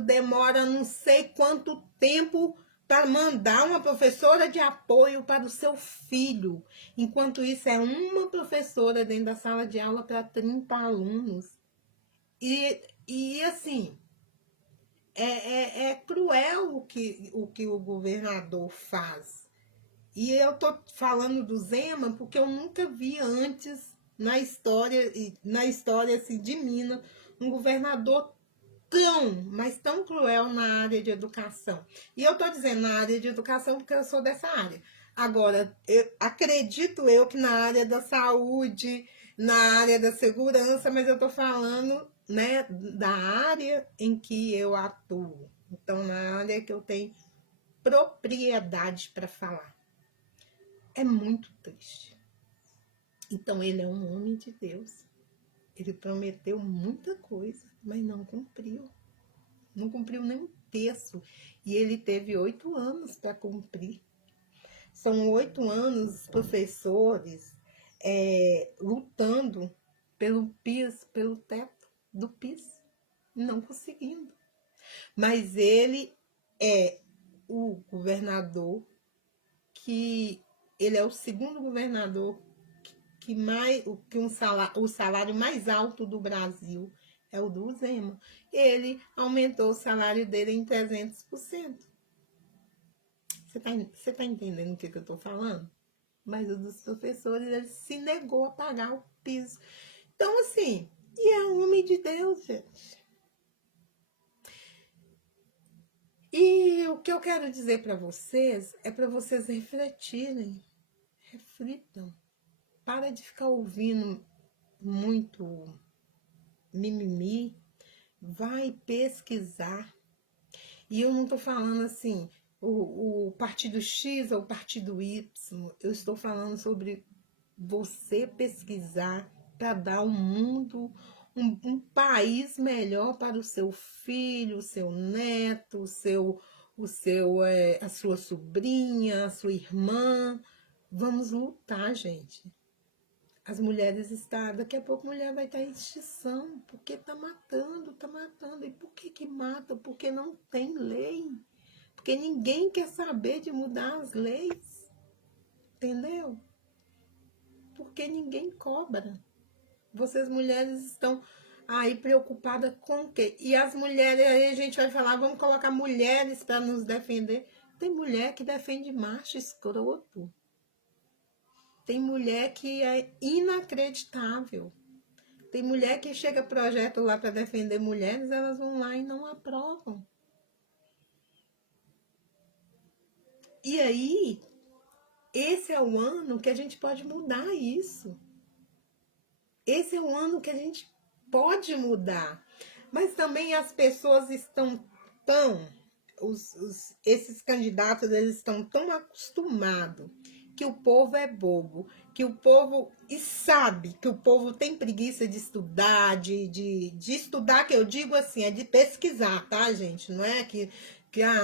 demora não sei quanto tempo para mandar uma professora de apoio para o seu filho. Enquanto isso, é uma professora dentro da sala de aula para 30 alunos. E assim, é cruel o que o governador faz. E eu tô falando do Zema porque eu nunca vi antes na história assim, de Minas, um governador mas tão cruel na área de educação. E eu tô dizendo na área de educação porque eu sou dessa área. Agora, acredito eu que na área da saúde, na área da segurança, mas eu tô falando, né, da área em que eu atuo. Então, na área que eu tenho propriedade para falar. É muito triste. Então, ele é um homem de Deus. Ele prometeu muita coisa, mas não cumpriu. Não cumpriu nem um terço. E ele teve 8 anos para cumprir. São 8 anos professores lutando pelo PIS, pelo teto do PIS, não conseguindo. Mas ele é o governador ele é o segundo governador o salário mais alto do Brasil é o do Zema. Ele aumentou o salário dele em 300%. Você tá entendendo o que eu estou falando? Mas o dos professores, ele se negou a pagar o piso. Então, assim, e é um homem de Deus, gente. E o que eu quero dizer para vocês é para vocês refletirem. Reflitam. Para de ficar ouvindo muito mimimi. Vai pesquisar. E eu não estou falando assim, o partido X ou o partido Y. Eu estou falando sobre você pesquisar para dar um mundo, um país melhor para o seu filho, o seu neto, a sua sobrinha, a sua irmã. Vamos lutar, gente. As mulheres daqui a pouco a mulher vai estar em extinção, porque tá matando. E por que mata? Porque não tem lei. Porque ninguém quer saber de mudar as leis. Entendeu? Porque ninguém cobra. Vocês mulheres estão aí preocupadas com o quê? E as mulheres, aí a gente vai falar, vamos colocar mulheres para nos defender. Tem mulher que defende macho escroto. Tem mulher que é inacreditável. Tem mulher que chega projeto lá para defender mulheres, elas vão lá e não aprovam. E aí, esse é o ano que a gente pode mudar isso. Esse é o ano que a gente pode mudar. Mas também as pessoas estão tão, esses candidatos, eles estão tão acostumados que o povo é bobo, que o povo, e sabe que o povo tem preguiça de estudar, de estudar, que eu digo assim, é de pesquisar, tá, gente? Não é que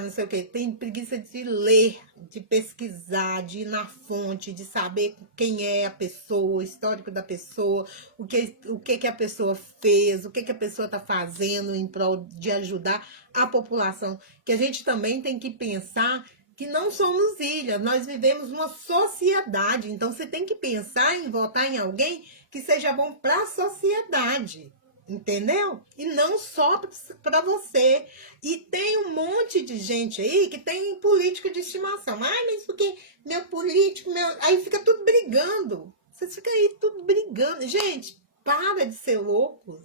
não sei o que, tem preguiça de ler, de pesquisar, de ir na fonte, de saber quem é a pessoa, o histórico da pessoa, o que a pessoa fez, o que a pessoa está fazendo em prol de ajudar a população. Que a gente também tem que pensar que não somos ilha, nós vivemos uma sociedade, então você tem que pensar em votar em alguém que seja bom para a sociedade. Entendeu? E não só para você. E tem um monte de gente aí que tem político de estimação. Ai, mas porque meu político, aí fica tudo brigando. Vocês ficam aí tudo brigando. Gente, para de ser loucos.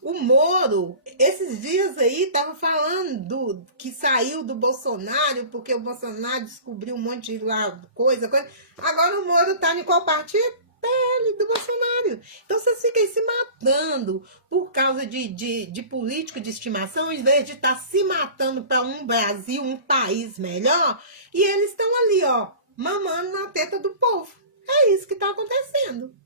O Moro, esses dias aí, tava falando que saiu do Bolsonaro, porque o Bolsonaro descobriu um monte de coisa. Agora o Moro tá em qual partido? PL do Bolsonaro. Então vocês ficam aí se matando por causa de político de estimação, em vez de estar se matando para um Brasil, um país melhor, e eles estão ali, ó, mamando na teta do povo. É isso que está acontecendo.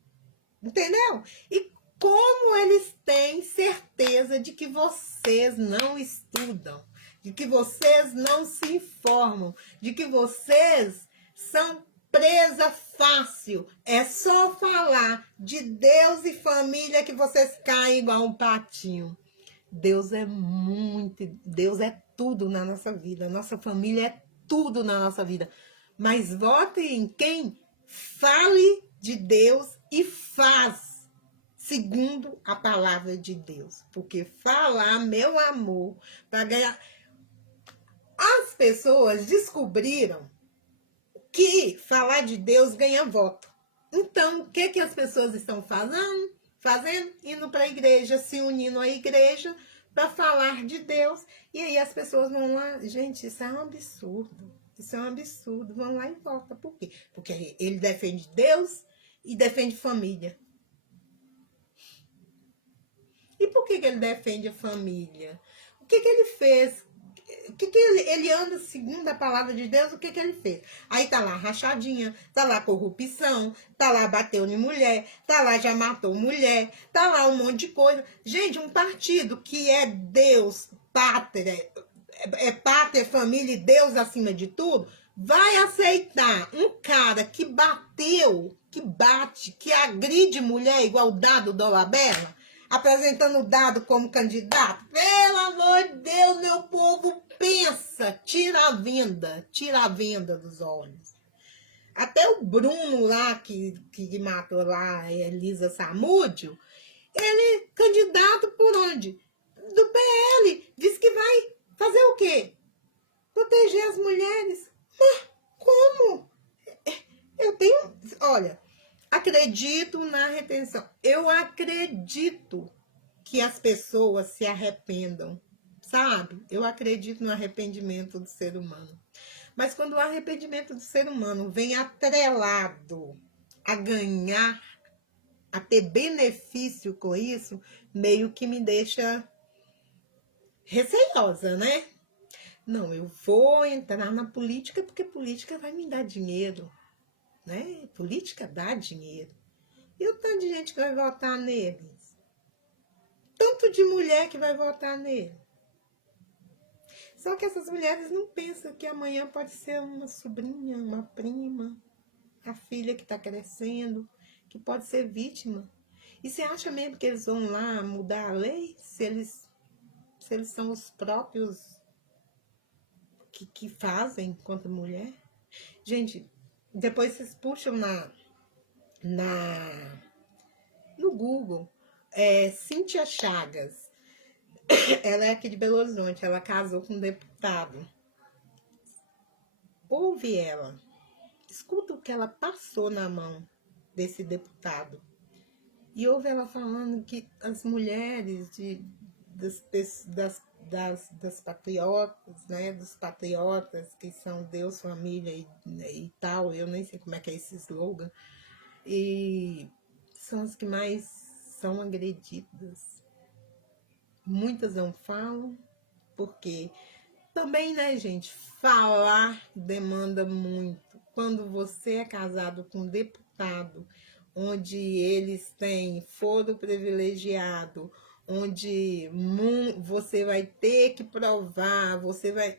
Entendeu? E como eles têm certeza de que vocês não estudam, de que vocês não se informam, de que vocês são presa fácil. É só falar de Deus e família que vocês caem igual um patinho. Deus é tudo na nossa vida. Nossa família é tudo na nossa vida. Mas votem em quem fale de Deus e faz segundo a palavra de Deus. Porque falar, meu amor, para ganhar. As pessoas descobriram que falar de Deus ganha voto. Então, o que as pessoas estão fazendo? Indo para a igreja, se unindo à igreja para falar de Deus. E aí as pessoas vão lá. Gente, isso é um absurdo. Isso é um absurdo. Vão lá e votam. Por quê? Porque ele defende Deus e defende família. E por que ele defende a família? O que ele fez? O que ele anda segundo a palavra de Deus? O que ele fez? Aí tá lá rachadinha, tá lá corrupção, tá lá bateu em mulher, tá lá já matou mulher, tá lá um monte de coisa. Gente, um partido que é Deus, pátria, pátria, família e Deus acima de tudo, vai aceitar um cara que bateu, que bate, que agride mulher igual o Dado Dolabella, apresentando o Dado como candidato? Pelo amor de Deus, meu povo, pensa, tira a venda dos olhos. Até o Bruno lá, que matou lá a Elisa Samúdio, ele candidato por onde? Do PL. Diz que vai fazer o quê? Proteger as mulheres. Mas como? Eu tenho... Olha, acredito na retenção. Eu acredito que as pessoas se arrependam, sabe? Eu acredito no arrependimento do ser humano. Mas quando o arrependimento do ser humano vem atrelado a ganhar, a ter benefício com isso, meio que me deixa receiosa, né? Não, eu vou entrar na política porque política vai me dar dinheiro, né? Política dá dinheiro. E o tanto de gente que vai votar neles? Tanto de mulher que vai votar nele. Só que essas mulheres não pensam que amanhã pode ser uma sobrinha, uma prima, a filha que está crescendo, que pode ser vítima. E você acha mesmo que eles vão lá mudar a lei se eles são os próprios que fazem contra a mulher? Gente, depois vocês puxam no Google, Cíntia Chagas. Ela é aqui de Belo Horizonte, ela casou com um deputado. Ouve ela, escuta o que ela passou na mão desse deputado. E ouve ela falando que as mulheres das patriotas, né? Dos patriotas que são Deus, família e tal. Eu nem sei como é que é esse slogan. E são as que mais são agredidas. Muitas não falam, porque também, né, gente, falar demanda muito. Quando você é casado com um deputado, onde eles têm foro privilegiado, onde você vai ter que provar, você vai.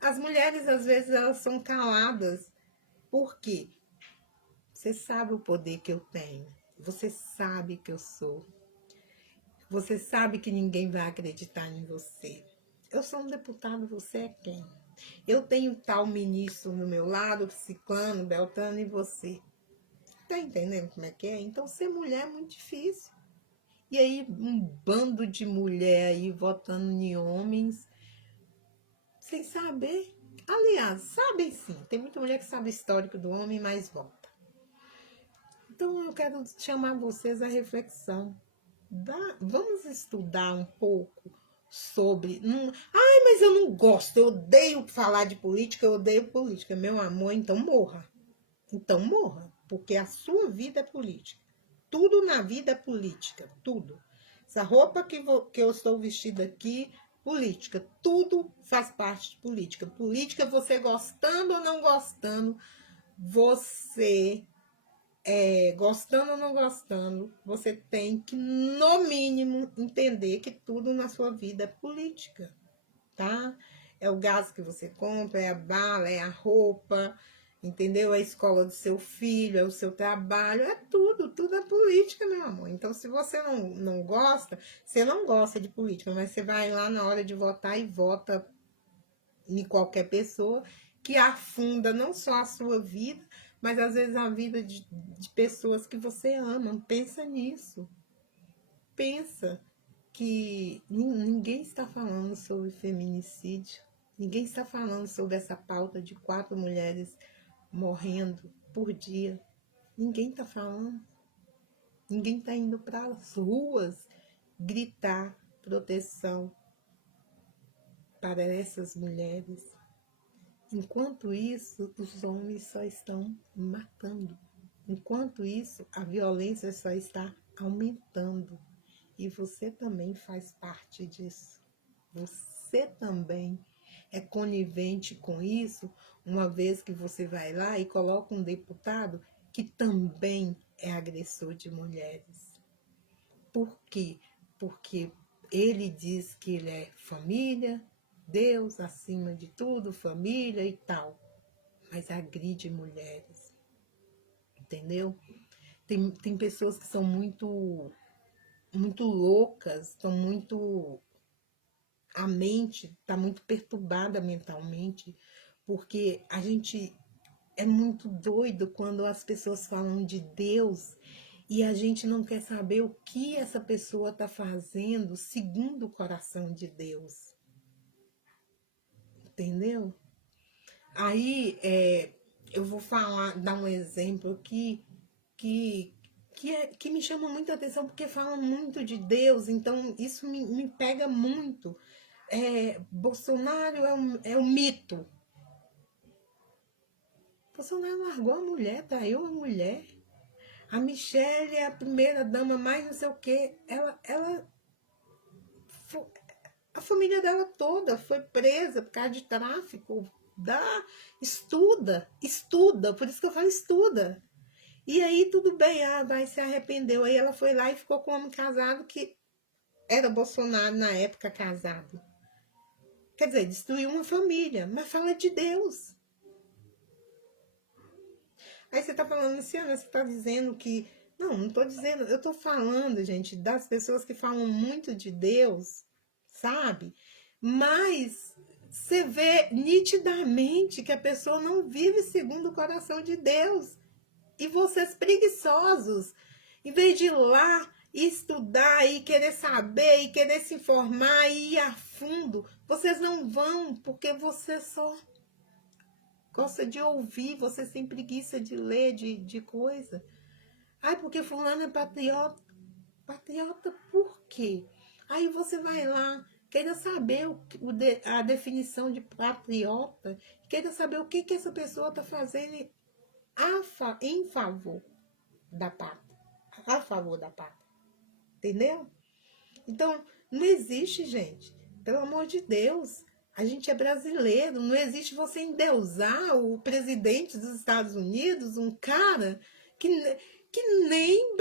As mulheres, às vezes, elas são caladas. Por quê? Você sabe o poder que eu tenho. Você sabe que eu sou. Você sabe que ninguém vai acreditar em você. Eu sou um deputado, você é quem? Eu tenho tal ministro no meu lado, ciclano, beltrano e você. Tá entendendo como é que é? Então, ser mulher é muito difícil. E aí, um bando de mulher aí votando em homens, sem saber. Aliás, sabem sim. Tem muita mulher que sabe o histórico do homem, mas vota. Então, eu quero chamar vocês à reflexão. Vamos estudar um pouco sobre. Ai, mas eu não gosto, eu odeio falar de política, eu odeio política. Meu amor, então morra. Então morra, porque a sua vida é política. Tudo na vida é política, tudo. Essa roupa que eu estou vestida aqui, política. Tudo faz parte de política. Política, você gostando ou não gostando, você gostando ou não gostando, você tem que, no mínimo, entender que tudo na sua vida é política, tá? É o gás que você compra, é a bala, é a roupa, entendeu? É a escola do seu filho, é o seu trabalho, é tudo é política, meu amor. Então, se você não gosta, você não gosta de política, mas você vai lá na hora de votar e vota em qualquer pessoa que afunda não só a sua vida, mas às vezes a vida de pessoas que você ama. Pensa nisso. Pensa que ninguém está falando sobre feminicídio. Ninguém está falando sobre essa pauta de 4 mulheres morrendo por dia. Ninguém está falando. Ninguém está indo para as ruas gritar proteção para essas mulheres. Enquanto isso, os homens só estão matando. Enquanto isso, a violência só está aumentando. E você também faz parte disso. Você também é conivente com isso, uma vez que você vai lá e coloca um deputado que também é agressor de mulheres. Por quê? Porque ele diz que ele é família, Deus acima de tudo, família e tal, mas agride mulheres, entendeu? Tem pessoas que são muito loucas, estão muito. A mente está muito perturbada mentalmente, porque a gente é muito doido quando as pessoas falam de Deus e a gente não quer saber o que essa pessoa está fazendo segundo o coração de Deus. Entendeu? Aí eu vou dar um exemplo aqui que me chama muita atenção, porque falam muito de Deus, então isso me pega muito. Bolsonaro é um mito. Bolsonaro largou a mulher, traiu a mulher. A Michelle é a primeira dama, mais não sei o quê. A família dela toda foi presa por causa de tráfico. Estuda, por isso que eu falo estuda. E aí tudo bem, vai, se arrependeu. Aí ela foi lá e ficou com um homem casado que era Bolsonaro na época casado. Quer dizer, destruiu uma família, mas fala de Deus. Aí você tá falando, Luciana, você tá dizendo que... Não tô dizendo, eu tô falando, gente, das pessoas que falam muito de Deus, sabe? Mas você vê nitidamente que a pessoa não vive segundo o coração de Deus. E vocês preguiçosos, em vez de ir lá e estudar e querer saber e querer se informar e ir a fundo, vocês não vão, porque vocês só gosta de ouvir, vocês têm preguiça de ler, de coisa. Ai, porque fulano é patriota. Patriota por quê? Aí você vai lá, queira saber a definição de patriota, queira saber o que essa pessoa está fazendo em favor da pátria, a favor da pátria, entendeu? Então, não existe, gente, pelo amor de Deus, a gente é brasileiro, não existe você endeusar o presidente dos Estados Unidos, um cara que nem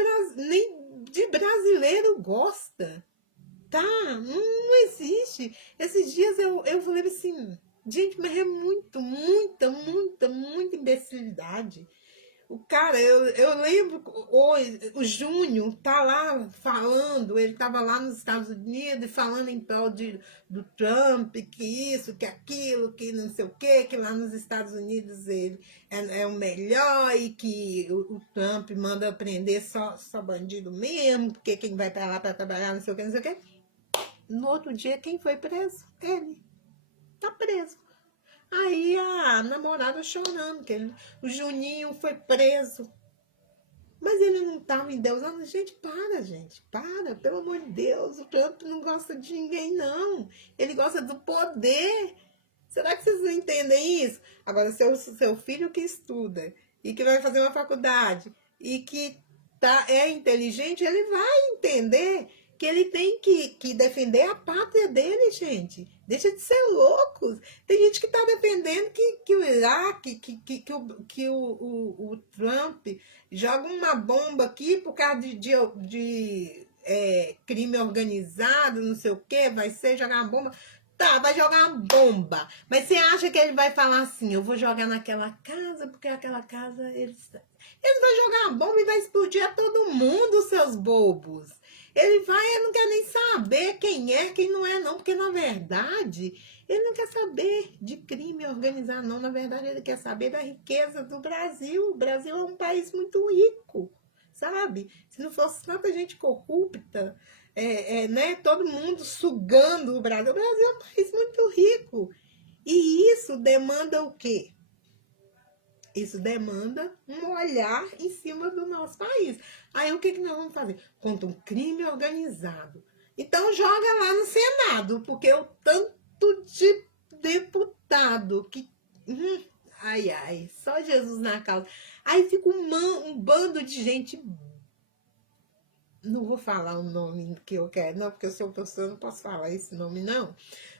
de brasileiro gosta, tá? Não existe. Esses dias eu falei assim, gente, mas é muita imbecilidade. O cara, eu lembro, o Júnior tá lá falando, ele tava lá nos Estados Unidos falando em prol do Trump, que isso, que aquilo, que não sei o quê, que lá nos Estados Unidos ele é o melhor e que o Trump manda prender só bandido mesmo, porque quem vai pra lá pra trabalhar, não sei o quê, não sei o quê. No outro dia, quem foi preso? Ele. Tá preso. Aí a namorada chorando, o Juninho foi preso. Mas ele não estava endeusando. Gente, para, pelo amor de Deus. O Trump não gosta de ninguém, não. Ele gosta do poder. Será que vocês não entendem isso? Agora, seu filho que estuda e que vai fazer uma faculdade e que é inteligente, ele vai entender que ele tem que defender a pátria dele, gente. Deixa de ser loucos. Tem gente que está defendendo que o Iraque, que o Trump joga uma bomba aqui por causa de crime organizado, não sei o que, vai ser jogar uma bomba. Tá, vai jogar uma bomba. Mas você acha que ele vai falar assim, eu vou jogar naquela casa, porque aquela casa... Ele vai jogar uma bomba e vai explodir a todo mundo, seus bobos. Ele não quer nem saber quem é, quem não é, não. Porque, na verdade, ele não quer saber de crime organizado, não. Na verdade, ele quer saber da riqueza do Brasil. O Brasil é um país muito rico, sabe? Se não fosse tanta gente corrupta... né? Todo mundo sugando o Brasil. O Brasil é um país muito rico. E isso demanda o quê? Isso demanda um olhar em cima do nosso país. Aí o que nós vamos fazer? Contra um crime organizado. Então joga lá no Senado, porque o tanto de deputado que... ai, só Jesus na causa. Aí fica um bando de gente... Não vou falar o nome que eu quero, não, porque eu sou professora, não posso falar esse nome, não.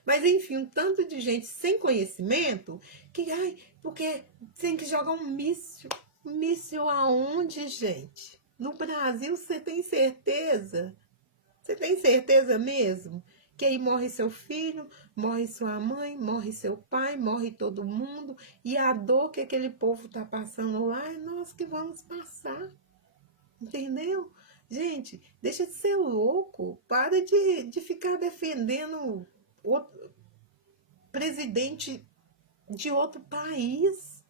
Mas, enfim, um tanto de gente sem conhecimento que, porque tem que jogar um míssil. Míssil aonde, gente? No Brasil, você tem certeza? Você tem certeza mesmo? Que aí morre seu filho, morre sua mãe, morre seu pai, morre todo mundo. E a dor que aquele povo tá passando lá é nós que vamos passar. Entendeu? Gente, deixa de ser louco. Para de ficar defendendo outro presidente de outro país.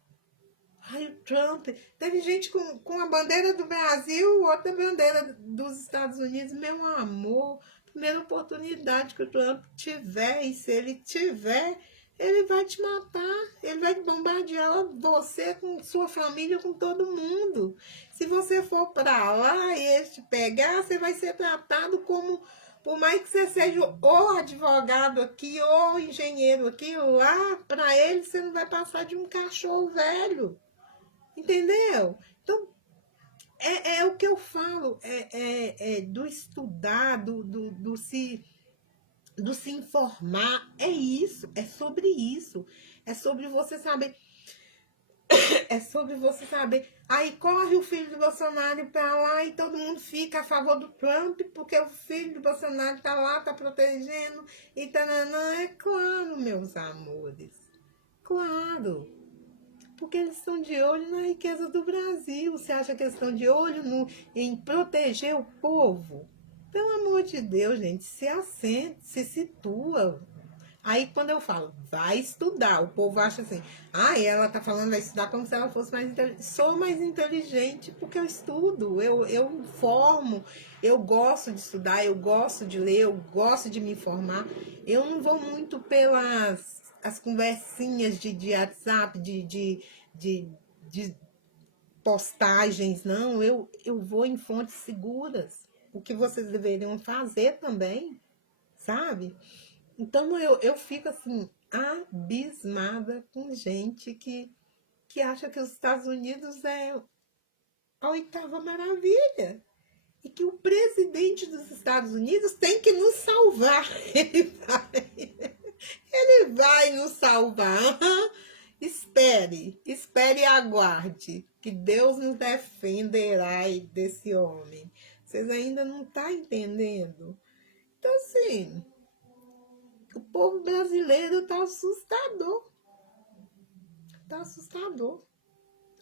Ai, o Trump. Teve gente com a bandeira do Brasil, outra bandeira dos Estados Unidos. Meu amor, primeira oportunidade que o Trump tiver, e se ele tiver, ele vai te matar. Ele vai bombardear você, com sua família, com todo mundo. Se você for para lá e ele te pegar, você vai ser tratado como... Por mais que você seja ou advogado aqui, ou engenheiro aqui, lá, para ele, você não vai passar de um cachorro velho. Entendeu? Então, é o que eu falo, do estudar, do se informar. É isso, é sobre isso. É sobre você saber... É sobre você saber. Aí corre o filho do Bolsonaro para lá e todo mundo fica a favor do Trump, porque o filho do Bolsonaro tá lá, tá protegendo e tananã. É claro, meus amores. Claro. Porque eles estão de olho na riqueza do Brasil. Você acha que eles estão de olho em proteger o povo? Pelo amor de Deus, gente, se assente, se situa. Aí quando eu falo, vai estudar, o povo acha assim, ela tá falando vai estudar como se ela fosse mais inteligente. Sou mais inteligente porque eu estudo, eu informo, eu gosto de estudar, eu gosto de ler, eu gosto de me informar. Eu não vou muito pelas as conversinhas de WhatsApp, de postagens, não. Eu vou em fontes seguras, o que vocês deveriam fazer também, sabe? Então eu fico assim, abismada com gente que acha que os Estados Unidos é a oitava maravilha. E que o presidente dos Estados Unidos tem que nos salvar. Ele vai nos salvar. Espere e aguarde, que Deus nos defenderá desse homem. Vocês ainda não estão entendendo? Então, assim, o povo brasileiro está assustador. Está assustador.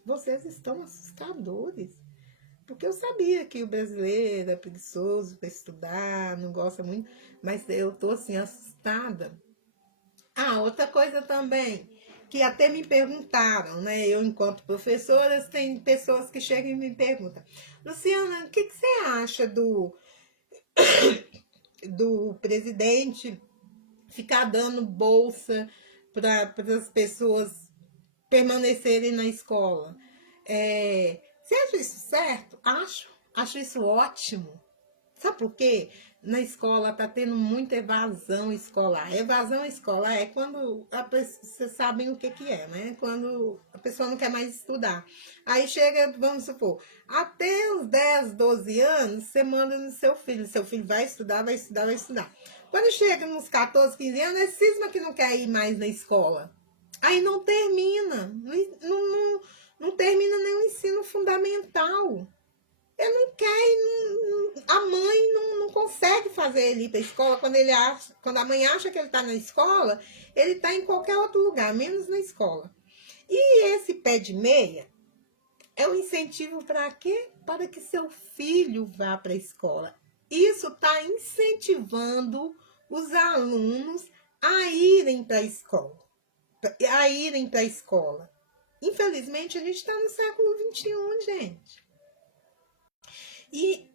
Vocês estão assustadores. Porque eu sabia que o brasileiro é preguiçoso para estudar, não gosta muito, mas eu tô assim assustada. Outra coisa também, que até me perguntaram, né? Eu, enquanto professora, tem pessoas que chegam e me perguntam: Luciana, o que você acha do presidente ficar dando bolsa para as pessoas permanecerem na escola? Você acha isso certo? Acho isso ótimo. Sabe por quê? Na escola tá tendo muita evasão escolar. Evasão escolar é quando vocês sabem o que é, né? Quando a pessoa não quer mais estudar. Aí chega, vamos supor, até os 10, 12 anos, você manda no seu filho. Seu filho vai estudar, vai estudar, vai estudar. Quando chega nos 14, 15 anos, é cisma que não quer ir mais na escola. Aí não termina. Não termina nem o ensino fundamental. Ele não quer, a mãe não consegue fazer ele ir para a escola quando a mãe acha que ele está na escola, ele está em qualquer outro lugar, menos na escola. E esse pé de meia é um incentivo para quê? Para que seu filho vá para a escola. Isso está incentivando os alunos a irem para a escola. Infelizmente, a gente está no século XXI, gente. E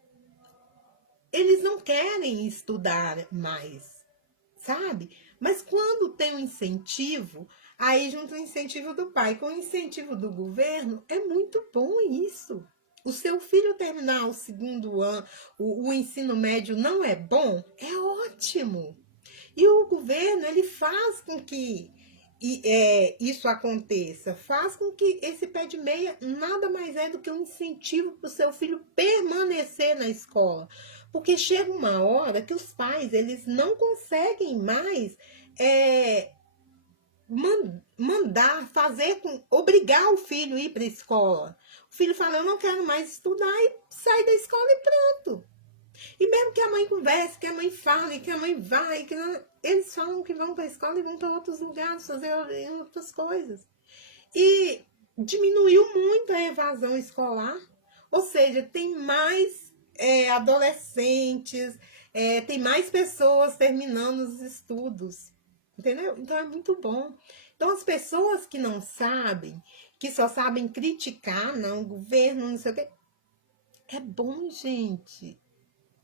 eles não querem estudar mais, sabe? Mas quando tem um incentivo, aí junto o incentivo do pai com o incentivo do governo, é muito bom isso. O seu filho terminar o segundo ano, o ensino médio não é bom? É ótimo. E o governo, ele faz com que isso aconteça, faz com que esse pé de meia nada mais é do que um incentivo para o seu filho permanecer na escola. Porque chega uma hora que os pais, eles não conseguem mais mandar, obrigar o filho a ir para a escola. O filho fala, eu não quero mais estudar, e sai da escola e pronto. E mesmo que a mãe converse, que a mãe fale, que a mãe vai, que não, eles falam que vão para a escola e vão para outros lugares fazer outras coisas. E diminuiu muito a evasão escolar. Ou seja, tem mais adolescentes, tem mais pessoas terminando os estudos. Entendeu? Então é muito bom. Então as pessoas que não sabem, que só sabem criticar, não, o governo, não sei o quê. É bom, gente.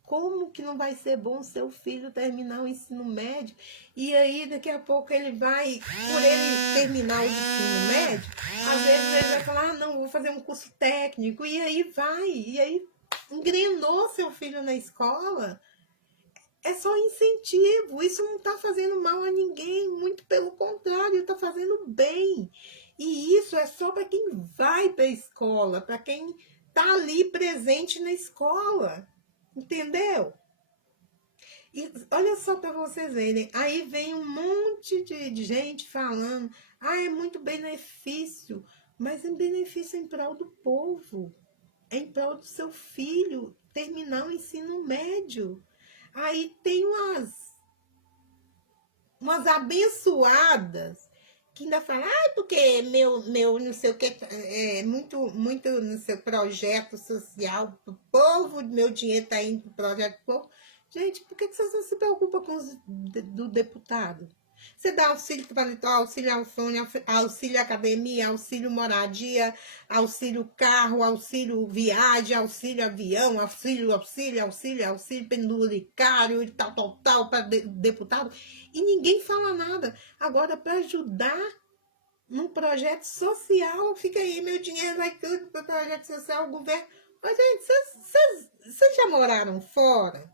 Como que não vai ser bom seu filho terminar o ensino médio? E aí, daqui a pouco, ele vai, por ele terminar o ensino médio, às vezes ele vai falar, não, vou fazer um curso técnico, e aí engrenou seu filho na escola. É só incentivo, isso não está fazendo mal a ninguém, muito pelo contrário, está fazendo bem. E isso é só para quem vai para a escola, para quem está ali presente na escola. Entendeu? E olha só para vocês verem, aí vem um monte de gente falando, é muito benefício, mas é benefício em prol do povo, é em prol do seu filho terminar o ensino médio. Aí tem umas abençoadas que ainda falam, porque meu não sei o que, muito no seu projeto social pro povo, meu dinheiro está indo pro projeto do povo. Gente, por que vocês não se preocupam com os do deputado? Você dá auxílio paletó, auxílio alfone, auxílio academia, auxílio moradia, auxílio carro, auxílio viagem, auxílio avião, auxílio penduricário e tal, para deputado. E ninguém fala nada. Agora, para ajudar num projeto social, fica aí, meu dinheiro vai tudo para o projeto social, o governo. Mas, gente, vocês já moraram fora?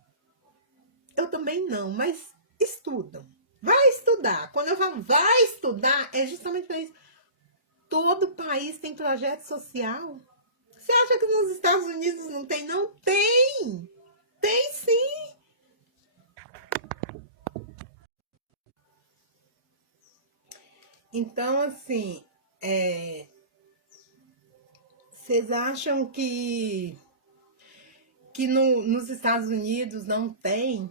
Eu também não, mas estudam. Vai estudar. Quando eu falo vai estudar, é justamente para isso. Todo país tem projeto social. Você acha que nos Estados Unidos não tem? Não tem! Tem sim! Então, assim, vocês acham que nos Estados Unidos não tem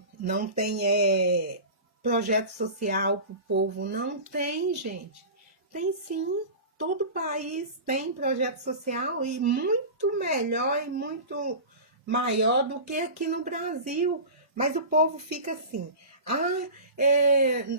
projeto social para o povo? Não tem, gente. Tem sim. Todo país tem projeto social e muito melhor e muito maior do que aqui no Brasil. Mas o povo fica assim,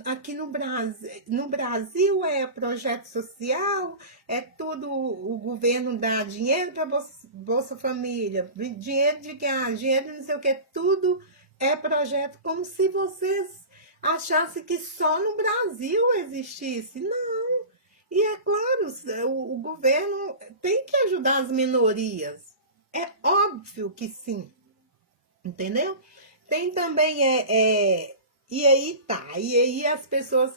aqui no Brasil é projeto social, é tudo, o governo dá dinheiro para Bolsa Família, dinheiro de gás, dinheiro de não sei o que, tudo é projeto, como se vocês achassem que só no Brasil existisse. Não. E é claro, o governo tem que ajudar as minorias. É óbvio que sim. Entendeu? Tem também, e aí tá, e aí as pessoas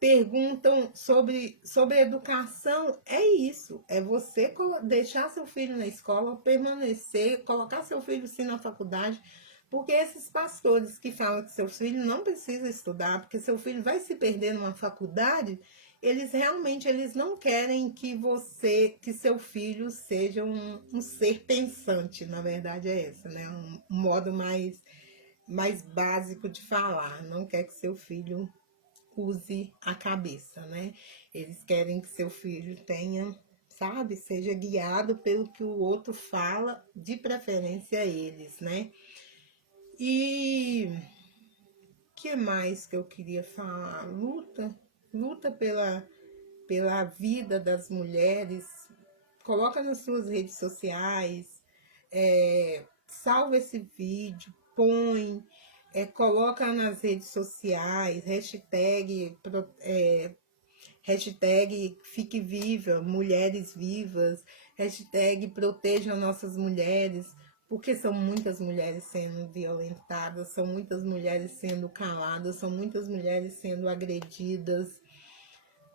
perguntam sobre educação, é isso, é você deixar seu filho na escola, permanecer, colocar seu filho sim na faculdade, porque esses pastores que falam que seu filho não precisa estudar, porque seu filho vai se perder numa faculdade, eles não querem que seu filho seja um ser pensante, na verdade é essa, né? Um modo mais básico de falar. Não quer que seu filho use a cabeça, né? Eles querem que seu filho tenha, sabe, seja guiado pelo que o outro fala, de preferência eles, né? E que mais que eu queria falar? Luta pela vida das mulheres, coloca nas suas redes sociais, salva esse vídeo, põe, coloca nas redes sociais, hashtag Fique Viva, Mulheres Vivas, hashtag Protejam Nossas Mulheres, porque são muitas mulheres sendo violentadas, são muitas mulheres sendo caladas, são muitas mulheres sendo agredidas,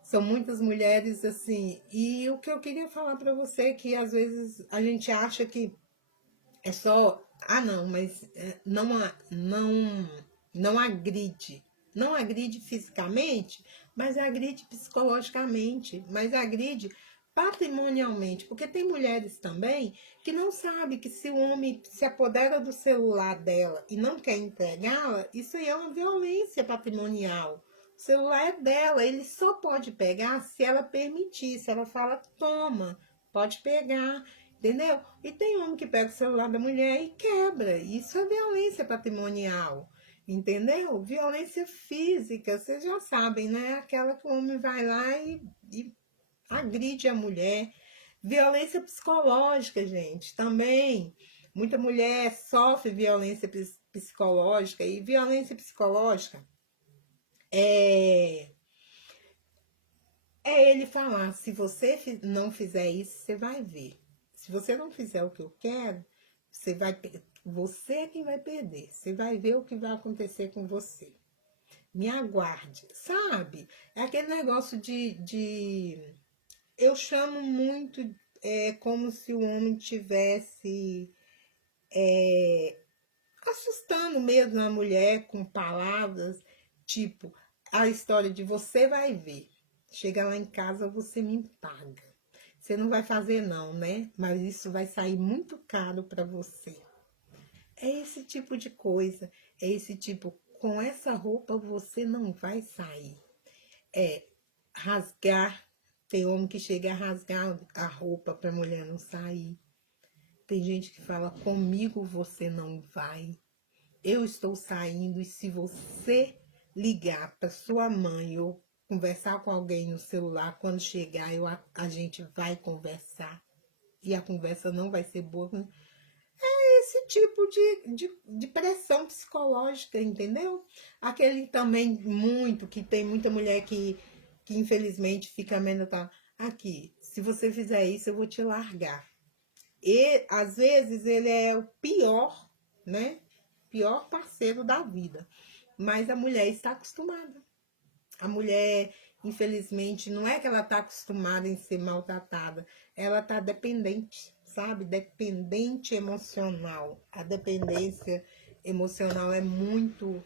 são muitas mulheres assim. E o que eu queria falar para você é que às vezes a gente acha que é só, não, mas não agride. Não agride fisicamente, mas agride psicologicamente, mas agride patrimonialmente, porque tem mulheres também que não sabem que se o homem se apodera do celular dela e não quer entregá-la, isso aí é uma violência patrimonial. O celular é dela, ele só pode pegar se ela permitir, se ela fala, toma, pode pegar, entendeu? E tem homem que pega o celular da mulher e quebra, isso é violência patrimonial. Entendeu? Violência física, vocês já sabem, né? Aquela que o homem vai lá e agride a mulher. Violência psicológica, gente, também. Muita mulher sofre violência psicológica. E violência psicológica é ele falar: se você não fizer isso, você vai ver. Se você não fizer o que eu quero, você é quem vai perder. Você vai ver o que vai acontecer com você. Me aguarde, sabe? É aquele negócio eu chamo muito, como se o homem tivesse assustando mesmo a mulher com palavras, tipo, a história de você vai ver. Chega lá em casa, você me paga. Você não vai fazer não, né? Mas isso vai sair muito caro para você. É esse tipo de coisa, é esse tipo, com essa roupa você não vai sair. Rasgar, tem homem que chega a rasgar a roupa para a mulher não sair. Tem gente que fala, comigo você não vai. Eu estou saindo e se você ligar para sua mãe ou conversar com alguém no celular, quando chegar a gente vai conversar. E a conversa não vai ser boa. Esse tipo de pressão psicológica, entendeu? Aquele também que tem muita mulher que infelizmente fica vendo, tá? Aqui, se você fizer isso, eu vou te largar. E às vezes ele é o pior, né? Pior parceiro da vida. Mas a mulher está acostumada. A mulher, infelizmente, não é que ela está acostumada em ser maltratada, ela está dependente, sabe? Dependente emocional. A dependência emocional é muito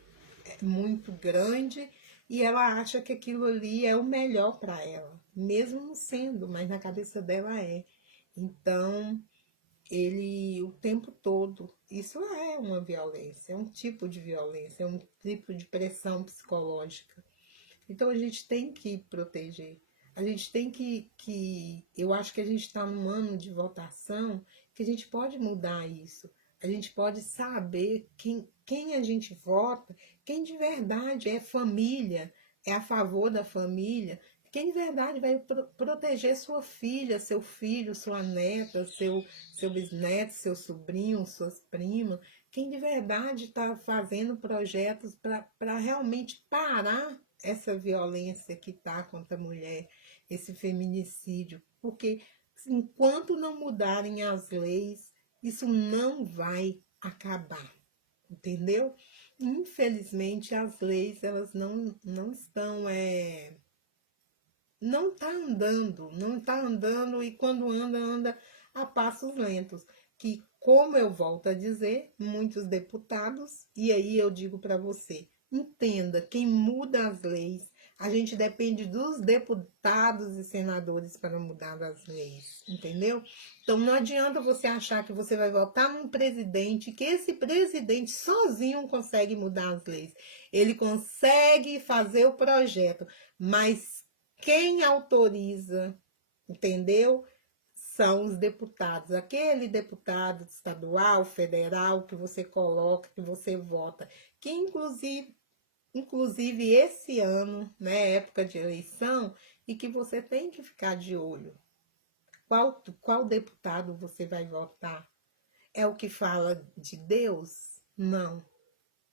grande e ela acha que aquilo ali é o melhor para ela, mesmo não sendo, mas na cabeça dela é. Então, ele o tempo todo, isso é uma violência, é um tipo de violência, é um tipo de pressão psicológica. Então a gente tem que proteger. A gente tem eu acho que a gente está num ano de votação que a gente pode mudar isso. A gente pode saber quem a gente vota, quem de verdade é família, é a favor da família, quem de verdade vai proteger sua filha, seu filho, sua neta, seu bisneto, seu sobrinho, suas primas, quem de verdade está fazendo projetos para realmente parar essa violência que está contra a mulher, esse feminicídio, porque enquanto não mudarem as leis, isso não vai acabar, entendeu? Infelizmente, as leis, elas não estão, não tá andando e quando anda a passos lentos, que, como eu volto a dizer, muitos deputados, e aí eu digo para você, entenda, quem muda as leis, a gente depende dos deputados e senadores para mudar as leis, entendeu? Então não adianta você achar que você vai votar num presidente, que esse presidente sozinho consegue mudar as leis. Ele consegue fazer o projeto, mas quem autoriza, entendeu? São os deputados. Aquele deputado estadual, federal, que você coloca, que você vota. Que inclusive esse ano, né, época de eleição, e que você tem que ficar de olho. Qual deputado você vai votar? É o que fala de Deus? Não.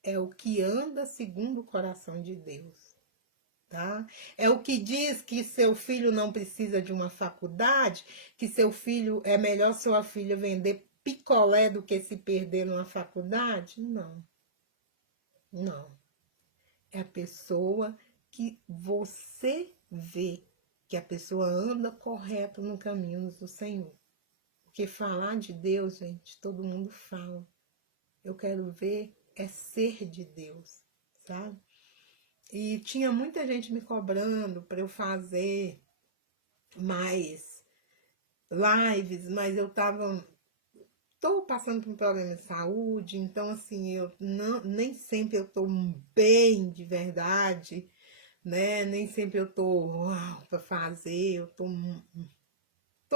É o que anda segundo o coração de Deus. Tá? É o que diz que seu filho não precisa de uma faculdade, que seu filho é melhor sua filha vender picolé do que se perder numa faculdade? Não, não. É a pessoa que você vê que a pessoa anda correto no caminho do Senhor. Porque falar de Deus, gente, todo mundo fala. Eu quero ver é ser de Deus, sabe? E tinha muita gente me cobrando para eu fazer mais lives, mas eu tô passando por um problema de saúde, então assim, eu não, nem sempre eu tô bem de verdade, né? Nem sempre eu tô para fazer, tô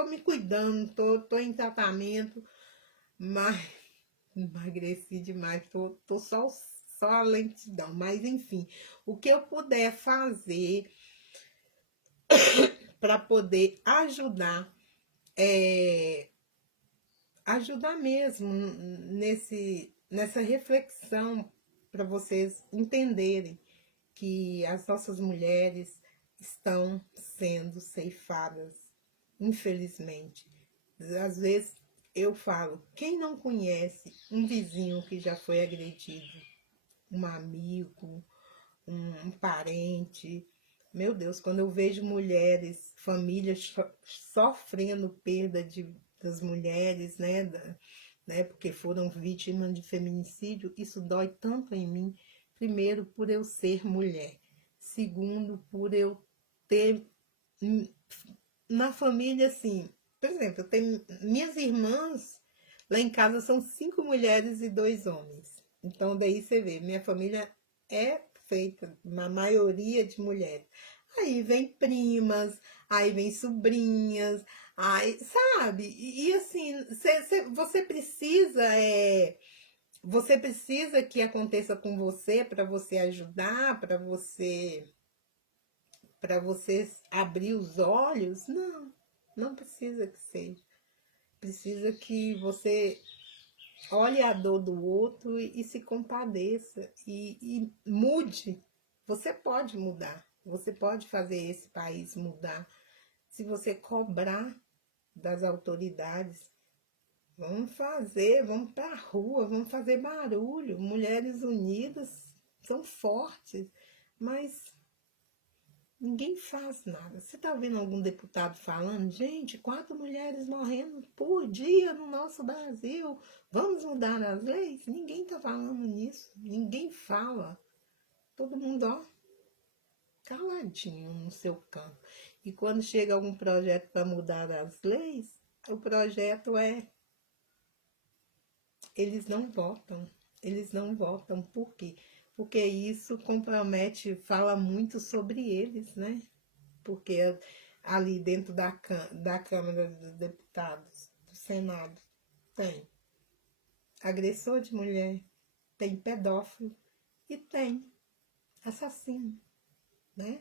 me cuidando, tô em tratamento, mas emagreci demais, tô só a lentidão, mas enfim, o que eu puder fazer para poder ajudar mesmo nessa reflexão para vocês entenderem que as nossas mulheres estão sendo ceifadas, infelizmente. Às vezes eu falo, quem não conhece um vizinho que já foi agredido, um amigo, um parente. Meu Deus, quando eu vejo mulheres, famílias sofrendo perda das mulheres, né, porque foram vítimas de feminicídio, isso dói tanto em mim. Primeiro, por eu ser mulher. Segundo, por eu ter na família, assim, por exemplo, eu tenho minhas irmãs, lá em casa são 5 mulheres e 2 homens. Então, daí você vê, minha família é feita, na maioria de mulheres. Aí vem primas, aí vem sobrinhas, aí, sabe? Assim, você precisa que aconteça com você para você ajudar, para você abrir os olhos? Não, não precisa que seja. Precisa que você olhe a dor do outro e se compadeça e mude. Você pode mudar. Você pode fazer esse país mudar se você cobrar das autoridades. Vamos para a rua, vamos fazer barulho. Mulheres unidas são fortes, mas Ninguém faz nada. Você está vendo algum deputado falando, gente, 4 mulheres morrendo por dia no nosso Brasil, vamos mudar as leis? Ninguém está falando nisso, ninguém fala. Todo mundo, ó, caladinho no seu canto. E quando chega algum projeto para mudar as leis, o projeto é... Eles não votam. Eles não votam. Por quê? Porque isso compromete, fala muito sobre eles, né? Porque ali dentro da Câmara dos Deputados, do Senado, tem agressor de mulher, tem pedófilo e tem assassino, né?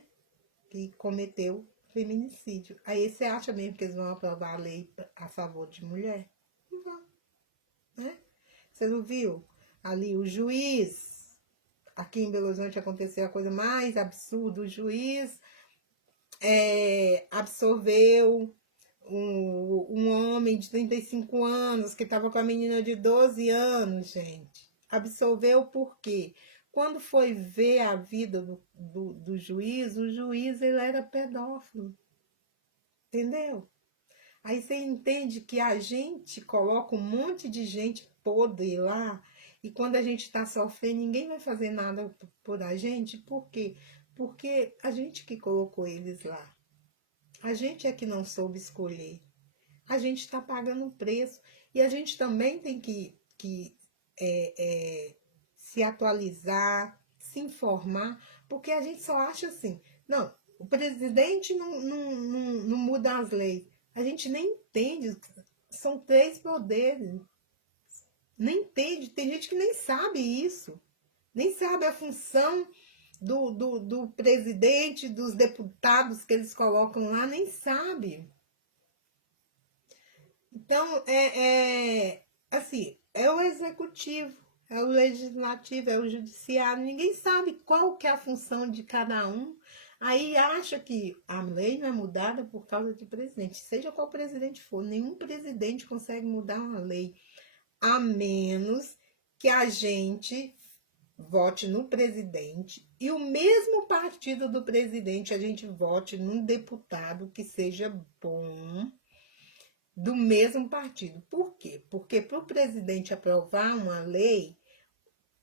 Que cometeu feminicídio. Aí você acha mesmo que eles vão aprovar a lei a favor de mulher? Não vão, né? Você não viu? Ali o juiz, aqui em Belo Horizonte aconteceu a coisa mais absurda, o juiz absorveu um homem de 35 anos que estava com a menina de 12 anos, gente. Absolveu por quê? Quando foi ver a vida do juiz, o juiz ele era pedófilo. Entendeu? Aí você entende que a gente coloca um monte de gente podre lá e quando a gente está sofrendo, ninguém vai fazer nada por a gente. Por quê? Porque a gente que colocou eles lá. A gente é que não soube escolher. A gente está pagando um preço. E a gente também tem que se atualizar, se informar, porque a gente só acha assim, não, o presidente não muda as leis. A gente nem entende, são 3 poderes. Nem entende, tem gente que nem sabe isso. Nem sabe a função do presidente, dos deputados que eles colocam lá, nem sabe. Então, assim, é o executivo, é o legislativo, é o judiciário, ninguém sabe qual que é a função de cada um. Aí acha que a lei não é mudada por causa de presidente, seja qual presidente for, nenhum presidente consegue mudar uma lei, a menos que a gente vote no presidente e o mesmo partido do presidente a gente vote num deputado que seja bom, do mesmo partido. Por quê? Porque para o presidente aprovar uma lei,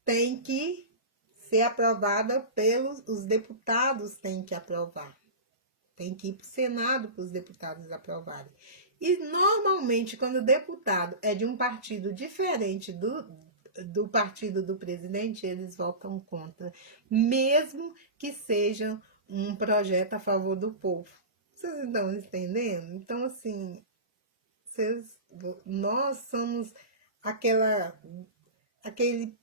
tem que ser aprovada pelos os deputados, tem que aprovar. Tem que ir para o Senado para os deputados aprovarem. E normalmente, quando o deputado é de um partido diferente do partido do presidente, eles votam contra, mesmo que seja um projeto a favor do povo. Vocês estão entendendo? Então, assim, nós somos aquele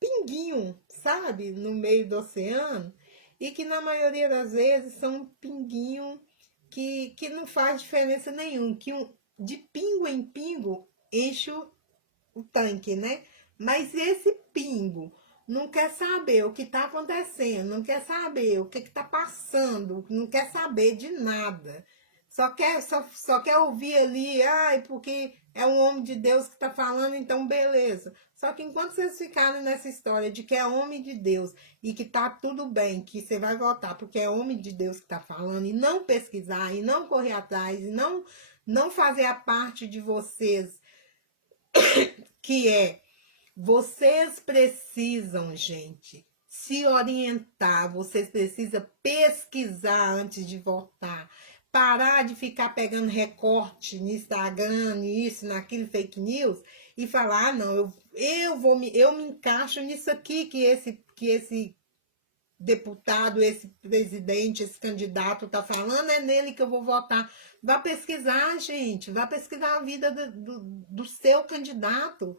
pinguinho, sabe, no meio do oceano, e que na maioria das vezes são um pinguinho que não faz diferença nenhuma, que de pingo em pingo enche o tanque, né? Mas esse pingo não quer saber o que está acontecendo, não quer saber o que está passando, não quer saber de nada. Só quer ouvir ali, ai, porque é um homem de Deus que está falando, então beleza. Só que enquanto vocês ficarem nessa história de que é homem de Deus e que tá tudo bem, que você vai votar porque é homem de Deus que está falando, e não pesquisar, e não correr atrás, e não fazer a parte de vocês, que é, vocês precisam, gente, se orientar, vocês precisam pesquisar antes de votar. Parar de ficar pegando recorte no Instagram, nisso, naquilo, fake news, e falar, ah, não, eu me encaixo nisso aqui que esse deputado, esse presidente, esse candidato tá falando, é nele que eu vou votar. Vá pesquisar, gente, vá pesquisar a vida do seu candidato.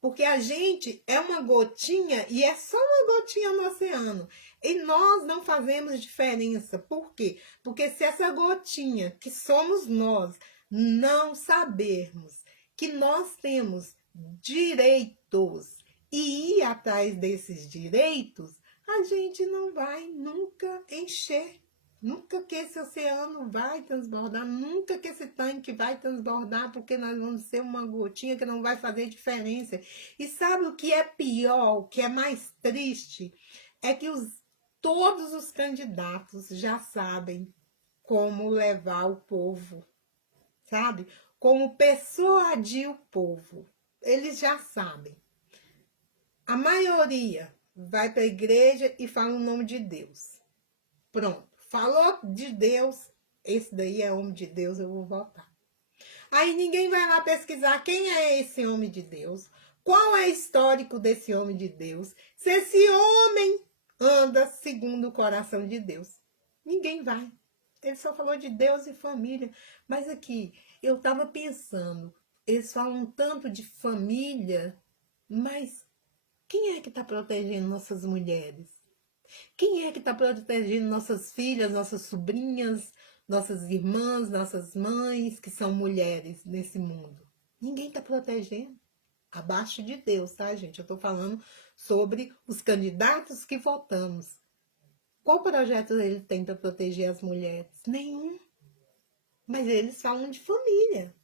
Porque a gente é uma gotinha e é só uma gotinha no oceano. E nós não fazemos diferença. Por quê? Porque se essa gotinha, que somos nós, não sabermos que nós temos direitos e ir atrás desses direitos, a gente não vai nunca encher. Nunca que esse oceano vai transbordar, nunca que esse tanque vai transbordar, porque nós vamos ser uma gotinha que não vai fazer diferença. E sabe o que é pior, o que é mais triste? É que todos os candidatos já sabem como levar o povo, sabe? Como persuadir o povo. Eles já sabem. A maioria vai para a igreja e fala o nome de Deus. Pronto. Falou de Deus, esse daí é homem de Deus, eu vou votar. Aí ninguém vai lá pesquisar quem é esse homem de Deus, qual é o histórico desse homem de Deus, se esse homem anda segundo o coração de Deus. Ninguém vai. Ele só falou de Deus e família. Mas aqui, eu estava pensando, eles falam tanto de família, mas quem é que está protegendo nossas mulheres? Quem é que está protegendo nossas filhas, nossas sobrinhas, nossas irmãs, nossas mães, que são mulheres nesse mundo? Ninguém está protegendo. Abaixo de Deus, tá, gente? Eu estou falando sobre os candidatos que votamos. Qual projeto ele tem para proteger as mulheres? Nenhum. Mas eles falam de família.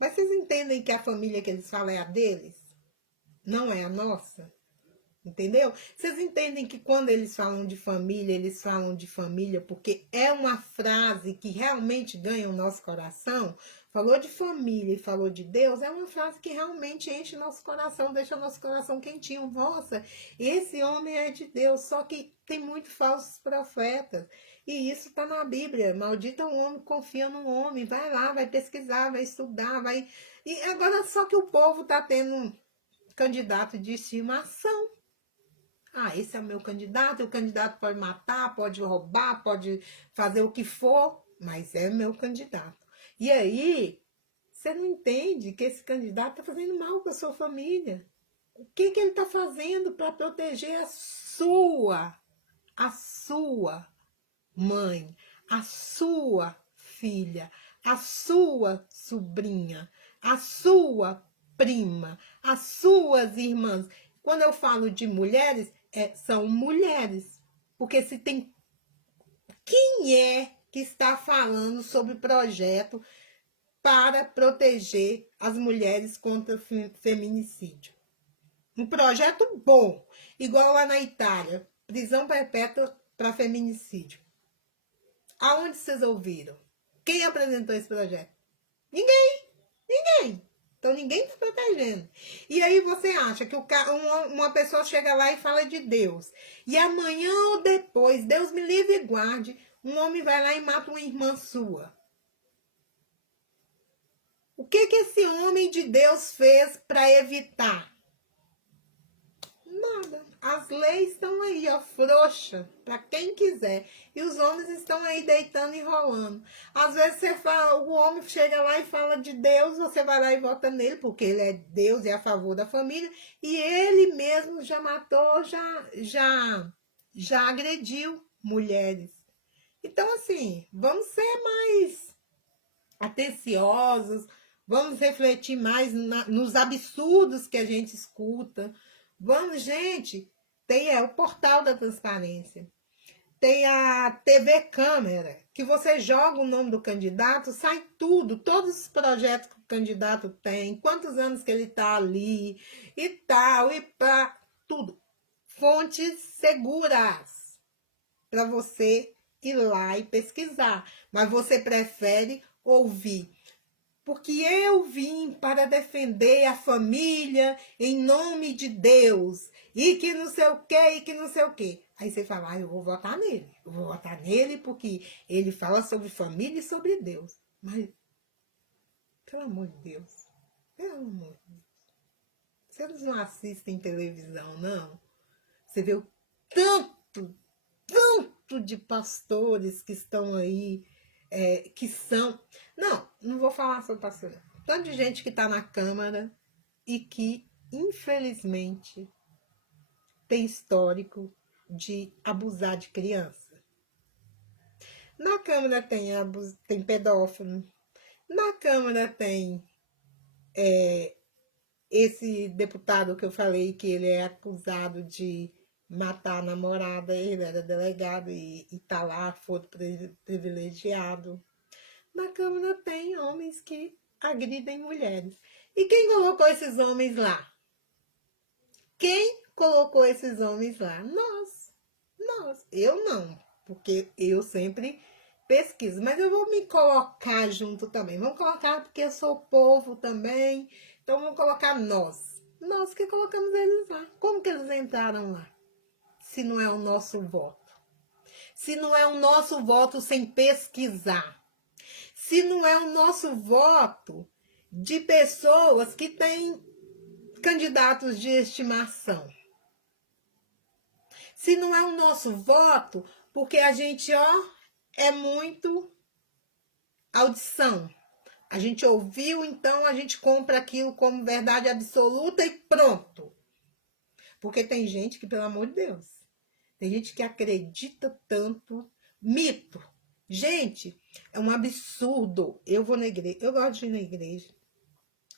Mas vocês entendem que a família que eles falam é a deles? Não é a nossa? Entendeu? Vocês entendem que quando eles falam de família porque é uma frase que realmente ganha o nosso coração? Falou de família e falou de Deus, é uma frase que realmente enche o nosso coração, deixa o nosso coração quentinho. Nossa, esse homem é de Deus, só que tem muitos falsos profetas. E isso está na Bíblia. Maldito é o homem que confia no homem. Vai lá, vai pesquisar, vai estudar, vai. E agora só que o povo está tendo um candidato de estimação. Ah, esse é o meu candidato, o candidato pode matar, pode roubar, pode fazer o que for, mas é meu candidato. E aí, você não entende que esse candidato está fazendo mal para a sua família. O que ele está fazendo para proteger a sua mãe, a sua filha, a sua sobrinha, a sua prima, as suas irmãs? Quando eu falo de mulheres, são mulheres. Porque se tem. Quem é que está falando sobre projeto para proteger as mulheres contra feminicídio? Um projeto bom, igual lá na Itália, prisão perpétua para feminicídio. Aonde vocês ouviram? Quem apresentou esse projeto? Ninguém. Então ninguém está protegendo. E aí você acha que uma pessoa chega lá e fala de Deus. E amanhã ou depois, Deus me livre e guarde, um homem vai lá e mata uma irmã sua. O que esse homem de Deus fez para evitar? Nada. As leis estão aí, ó, frouxa, para quem quiser. E os homens estão aí deitando e rolando. Às vezes você fala, o homem chega lá e fala de Deus, você vai lá e vota nele, porque ele é Deus e é a favor da família. E ele mesmo já matou, já agrediu mulheres. Então, assim, vamos ser mais atenciosos, vamos refletir mais nos absurdos que a gente escuta. Vamos, gente, tem o portal da transparência, tem a TV Câmara, que você joga o nome do candidato, sai tudo, todos os projetos que o candidato tem, quantos anos que ele está ali, e tal, e pá, tudo. Fontes seguras para você ir lá e pesquisar, mas você prefere ouvir. Porque eu vim para defender a família em nome de Deus. E que não sei o quê, e que não sei o quê. Aí você fala, eu vou votar nele. Eu vou votar nele porque ele fala sobre família e sobre Deus. Mas, pelo amor de Deus. Pelo amor de Deus. Vocês não assistem televisão, não? Você vê o tanto de pastores que estão aí, que são... Não vou falar sobre pastor. Tanto de gente que está na Câmara e que, infelizmente, tem histórico de abusar de criança. Na Câmara tem pedófilo. Na Câmara tem esse deputado que eu falei que ele é acusado de matar a namorada, ele era delegado e tá lá, foi privilegiado. Na Câmara tem homens que agridem mulheres. E quem colocou esses homens lá? Quem colocou esses homens lá? Nós. Nós. Eu não, porque eu sempre pesquiso, mas eu vou me colocar junto também. Vamos colocar porque eu sou povo também, então vamos colocar nós. Nós que colocamos eles lá. Como que eles entraram lá? Se não é o nosso voto. Se não é o nosso voto sem pesquisar. Se não é o nosso voto de pessoas que têm candidatos de estimação. Se não é o nosso voto, porque a gente, é muito audição. A gente ouviu, então a gente compra aquilo como verdade absoluta e pronto. Porque tem gente que, pelo amor de Deus, tem gente que acredita tanto. Mito. Gente, é um absurdo. Eu vou na igreja, eu gosto de ir na igreja.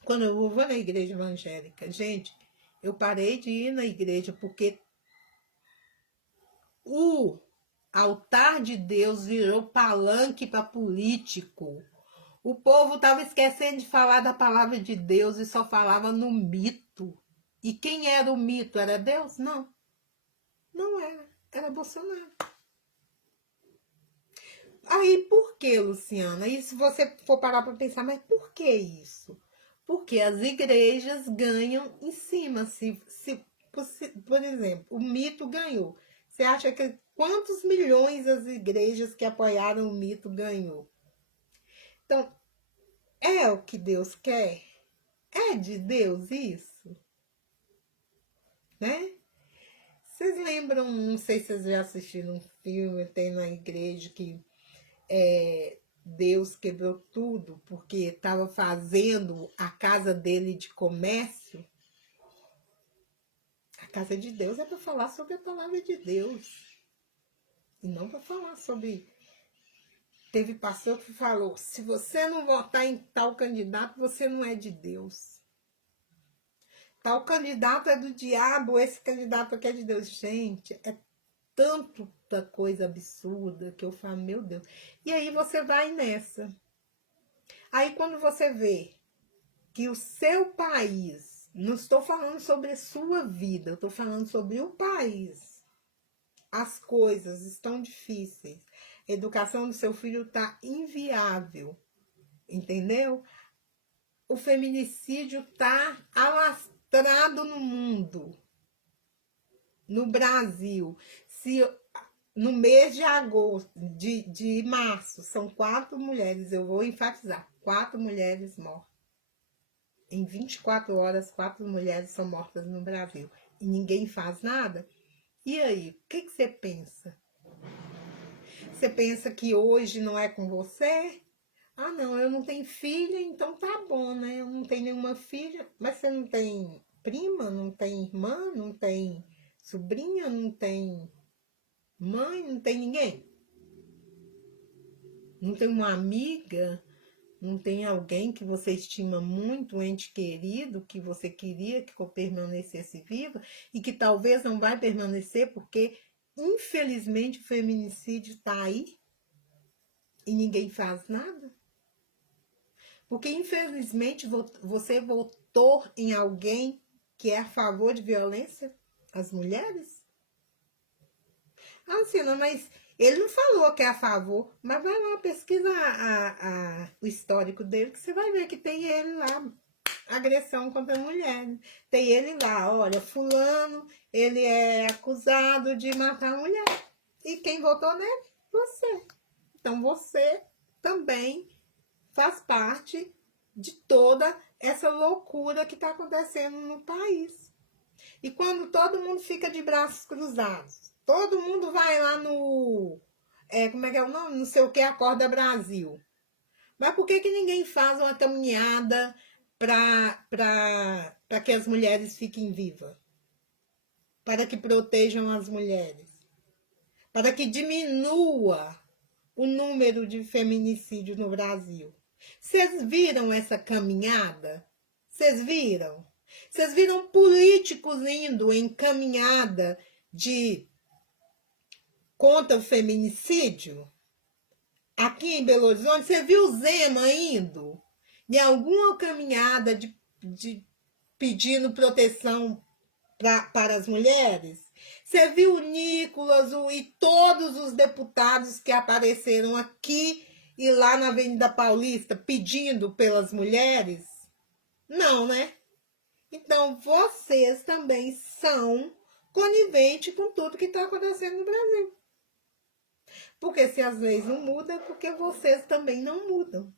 Quando eu vou na igreja evangélica, gente, eu parei de ir na igreja porque o altar de Deus virou palanque para político. O povo estava esquecendo de falar da palavra de Deus e só falava no mito. E quem era o mito? Era Deus? Não. Não era. Era Bolsonaro. Aí, por que, Luciana? E se você for parar para pensar, mas por que isso? Porque as igrejas ganham em cima. Por exemplo, o mito ganhou. Você acha que quantos milhões as igrejas que apoiaram o mito ganhou? Então, é o que Deus quer? É de Deus isso? Né? Vocês lembram, não sei se vocês já assistiram um filme, tem na igreja que Deus quebrou tudo porque estava fazendo a casa dele de comércio? A casa de Deus é para falar sobre a palavra de Deus. E não para falar sobre... Teve pastor que falou, se você não votar em tal candidato, você não é de Deus. Tal candidato é do diabo, esse candidato aqui é de Deus. Gente, é tanta coisa absurda que eu falo, meu Deus. E aí você vai nessa. Aí quando você vê que o seu país, não estou falando sobre a sua vida, eu estou falando sobre o país. As coisas estão difíceis. A educação do seu filho está inviável. Entendeu? O feminicídio está alastrado no mundo. No Brasil. Se no mês de agosto, de março, são 4 mulheres, eu vou enfatizar, 4 mulheres mortas. Em 24 horas, 4 mulheres são mortas no Brasil. E ninguém faz nada? E aí, o que você pensa? Você pensa que hoje não é com você? Ah, não, eu não tenho filha, então tá bom, né? Eu não tenho nenhuma filha. Mas você não tem prima, não tem irmã, não tem sobrinha, não tem mãe, não tem ninguém? Não tem uma amiga? Não tem alguém que você estima muito, um ente querido, que você queria que permanecesse viva e que talvez não vai permanecer porque, infelizmente, o feminicídio está aí e ninguém faz nada? Porque, infelizmente, você votou em alguém que é a favor de violência às mulheres? Ah, Luciana, mas ele não falou que é a favor. Mas vai lá, pesquisa o histórico dele, que você vai ver que tem ele lá, agressão contra a mulher. Tem ele lá, olha, fulano, ele é acusado de matar a mulher. E quem votou nele? Você. Então, você também faz parte de toda essa loucura que está acontecendo no país. E quando todo mundo fica de braços cruzados, todo mundo vai lá no... como é que é o nome? Não sei o que, Acorda Brasil. Mas por que ninguém faz uma caminhada para que as mulheres fiquem vivas? Para que protejam as mulheres? Para que diminua o número de feminicídios no Brasil? Vocês viram essa caminhada? Vocês viram? Vocês viram políticos indo em caminhada contra o feminicídio? Aqui em Belo Horizonte, você viu o Zema indo em alguma caminhada de pedindo proteção para as mulheres? Você viu o Nicolas e todos os deputados que apareceram aqui e lá na Avenida Paulista pedindo pelas mulheres? Não, né? Então, vocês também são coniventes com tudo que está acontecendo no Brasil. Porque se as leis não mudam, é porque vocês também não mudam.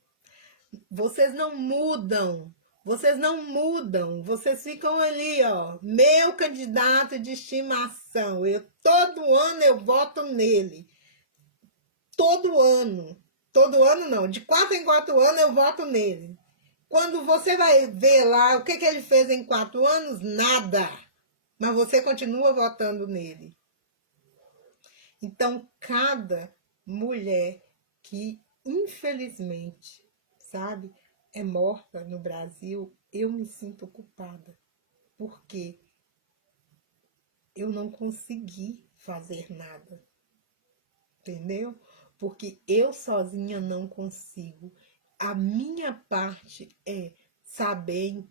Vocês não mudam. Vocês não mudam. Vocês ficam ali, ó. Meu candidato de estimação. Todo ano eu voto nele. Todo ano. Todo ano não. De 4 em 4 anos eu voto nele. Quando você vai ver lá o que ele fez em 4 anos, nada. Mas você continua votando nele. Então, cada mulher que, infelizmente, sabe, é morta no Brasil, eu me sinto culpada. Porque eu não consegui fazer nada. Entendeu? Porque eu sozinha não consigo. A minha parte é saber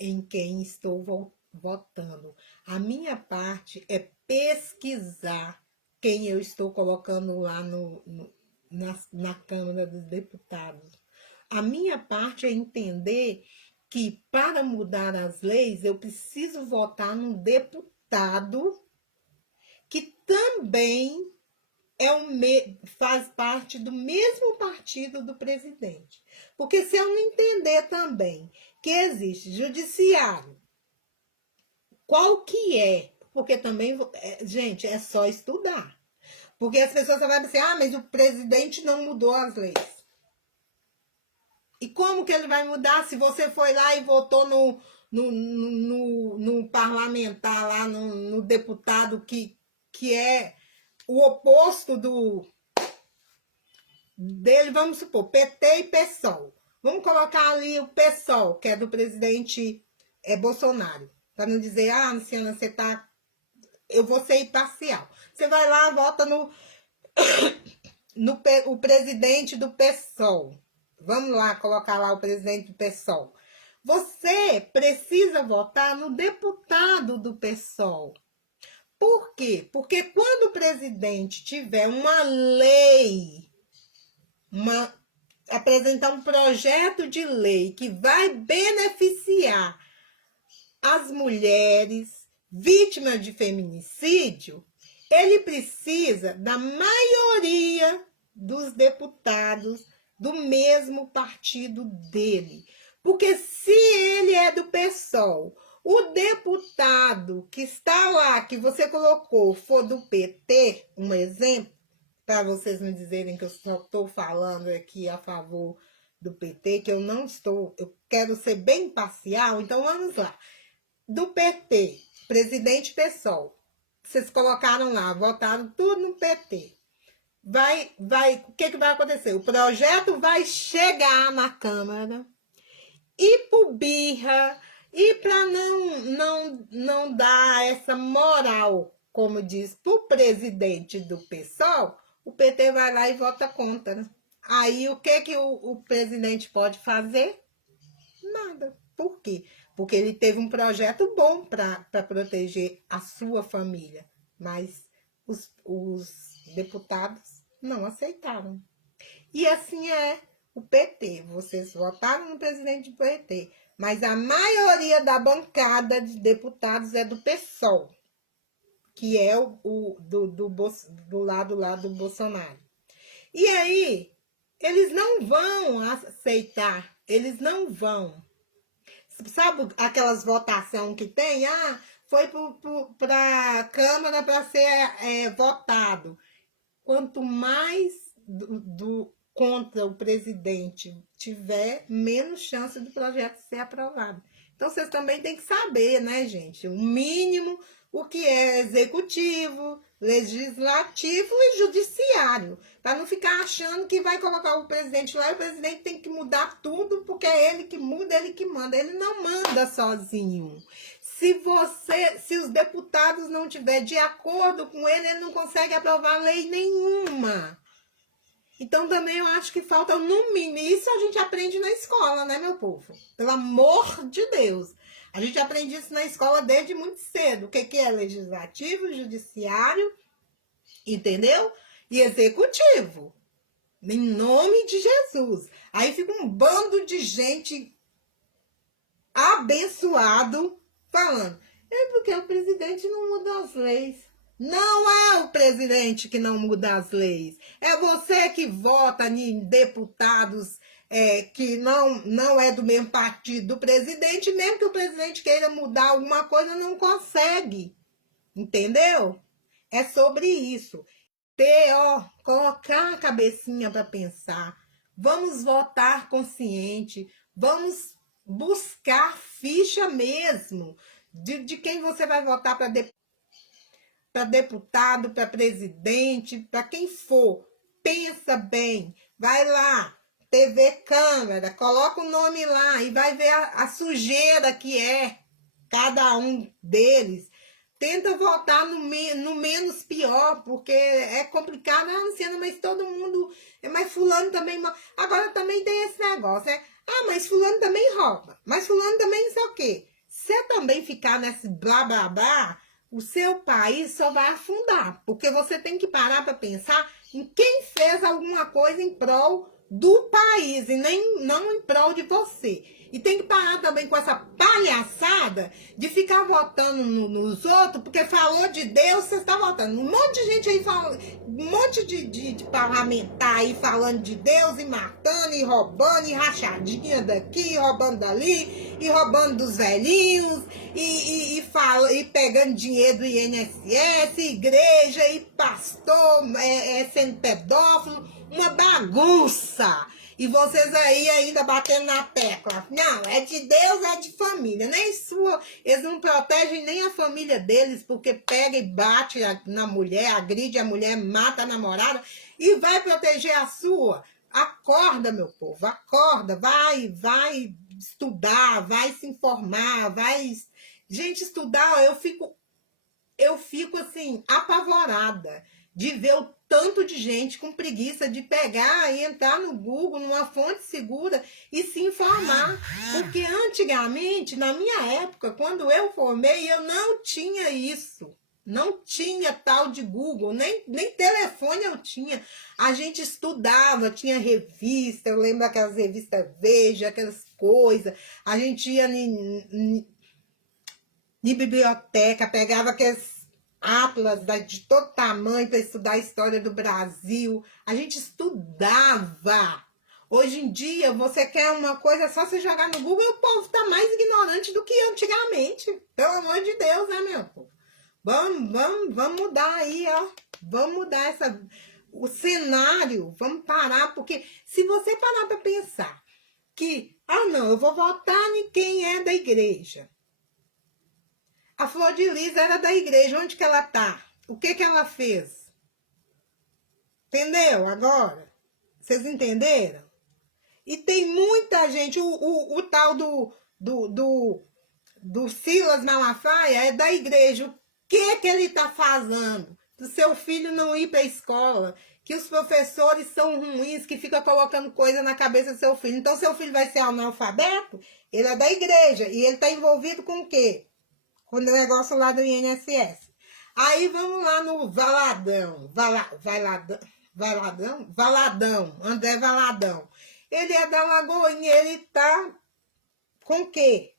em quem estou votando. A minha parte é pesquisar quem eu estou colocando lá na Câmara dos Deputados. A minha parte é entender que para mudar as leis eu preciso votar num deputado que também faz parte do mesmo partido do presidente. Porque se eu não entender também que existe judiciário, qual que é? Porque também, gente, é só estudar. Porque as pessoas vão dizer, mas o presidente não mudou as leis. E como que ele vai mudar se você foi lá e votou no parlamentar, lá no deputado que é o oposto dele, vamos supor, PT e PSOL. Vamos colocar ali o PSOL, que é do presidente Bolsonaro. Para não dizer, Luciana, você tá... Eu vou ser imparcial. Você vai lá, vota o presidente do PSOL. Vamos lá, colocar lá o presidente do PSOL. Você precisa votar no deputado do PSOL. Por quê? Porque quando o presidente tiver uma lei, apresentar um projeto de lei que vai beneficiar as mulheres vítimas de feminicídio, ele precisa da maioria dos deputados do mesmo partido dele. Porque se ele é do PSOL, o deputado que está lá, que você colocou, for do PT, um exemplo, para vocês me dizerem que eu só estou falando aqui a favor do PT, que eu não estou, eu quero ser bem parcial, então vamos lá. Do PT, presidente PSOL, vocês colocaram lá, votaram tudo no PT. O que vai acontecer? O projeto vai chegar na Câmara e por birra, e para não dar essa moral, como diz, para o presidente do PSOL, o PT vai lá e vota contra. Aí o que o presidente pode fazer? Nada. Por quê? Porque ele teve um projeto bom para proteger a sua família, mas os deputados não aceitaram. E assim é o PT. Vocês votaram no presidente do PT, mas a maioria da bancada de deputados é do PSOL, que é do lado lá do Bolsonaro. E aí, eles não vão aceitar, eles não vão. Sabe aquelas votações que tem? Foi para a Câmara para ser votado. Quanto mais contra o presidente tiver, menos chance do projeto ser aprovado. Então, vocês também têm que saber, né, gente? O mínimo, o que é executivo, legislativo e judiciário. Para não ficar achando que vai colocar o presidente lá e o presidente tem que mudar tudo, porque é ele que muda, ele que manda. Ele não manda sozinho. Se os deputados não estiverem de acordo com ele, ele não consegue aprovar lei nenhuma. Então, também eu acho que falta, no mínimo, isso a gente aprende na escola, né, meu povo? Pelo amor de Deus. A gente aprende isso na escola desde muito cedo. O que é legislativo, judiciário, entendeu? E executivo. Em nome de Jesus. Aí fica um bando de gente abençoado falando. É porque o presidente não muda as leis. Não é o presidente que não muda as leis. É você que vota em deputados que não é do mesmo partido do presidente. Mesmo que o presidente queira mudar alguma coisa, não consegue. Entendeu? É sobre isso. Colocar a cabecinha para pensar. Vamos votar consciente. Vamos buscar ficha mesmo de quem você vai votar para deputado, para presidente, para quem for. Pensa bem. Vai lá, TV Câmara, coloca o nome lá e vai ver a sujeira que é cada um deles. Tenta votar no menos pior, porque é complicado, Luciana, mas todo mundo. Mas fulano também. Agora também tem esse negócio, né? Mas fulano também rouba. Mas fulano também não sei o quê. Se também ficar nesse blá blá blá, o seu país só vai afundar. Porque você tem que parar para pensar em quem fez alguma coisa em prol do país e não em prol de você. E tem que parar também com essa palhaçada de ficar votando nos outros, porque falou de Deus, você está votando. Um monte de gente aí falando, um monte de parlamentar aí falando de Deus e matando e roubando, e rachadinha daqui, roubando dali, e roubando dos velhinhos, e pegando dinheiro do INSS, igreja, e pastor sendo pedófilo, uma bagunça. E vocês aí ainda batendo na tecla. Não, é de Deus, é de família. Nem sua. Eles não protegem nem a família deles, porque pega e bate na mulher, agride a mulher, mata a namorada e vai proteger a sua. Acorda, meu povo, acorda. Vai estudar, vai se informar, vai. Gente, estudar, eu fico assim, apavorada de ver o tanto de gente com preguiça de pegar e entrar no Google, numa fonte segura e se informar. Porque antigamente, na minha época, quando eu formei, eu não tinha isso. Não tinha tal de Google, nem telefone eu tinha. A gente estudava, tinha revista, eu lembro daquelas revistas Veja, aquelas coisas. A gente ia em biblioteca, pegava aqueles atlas de todo tamanho para estudar a história do Brasil. A gente estudava. Hoje em dia, você quer uma coisa, é só você jogar no Google e o povo está mais ignorante do que antigamente. Pelo amor de Deus, né, meu povo? Vamos mudar aí, ó. Vamos mudar o cenário. Vamos parar, porque se você parar para pensar que, não, eu vou votar em quem é da igreja. A Flor de Lis era da igreja. Onde que ela tá? O que ela fez? Entendeu agora? Vocês entenderam? E tem muita gente. O tal do Silas Malafaia é da igreja. O que ele tá fazendo? Do seu filho não ir para a escola. Que os professores são ruins, que fica colocando coisa na cabeça do seu filho. Então, seu filho vai ser analfabeto? Ele é da igreja. E ele tá envolvido com o quê? Com o negócio lá do INSS. Aí vamos lá no Valadão. Valadão. André Valadão. Ele é da Lagoinha. Ele tá com o quê?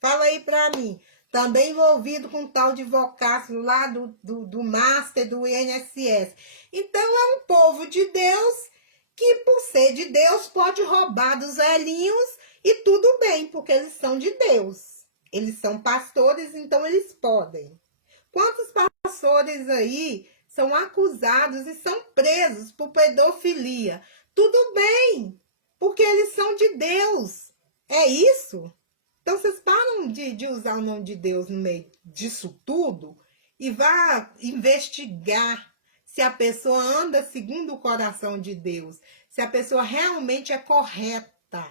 Fala aí pra mim. Também envolvido com tal de vocábulo lá do Master do INSS. Então é um povo de Deus que, por ser de Deus, pode roubar dos velhinhos e tudo bem, porque eles são de Deus. Eles são pastores, então eles podem. Quantos pastores aí são acusados e são presos por pedofilia? Tudo bem, porque eles são de Deus. É isso? Então vocês param de usar o nome de Deus no meio disso tudo e vá investigar se a pessoa anda segundo o coração de Deus, se a pessoa realmente é correta,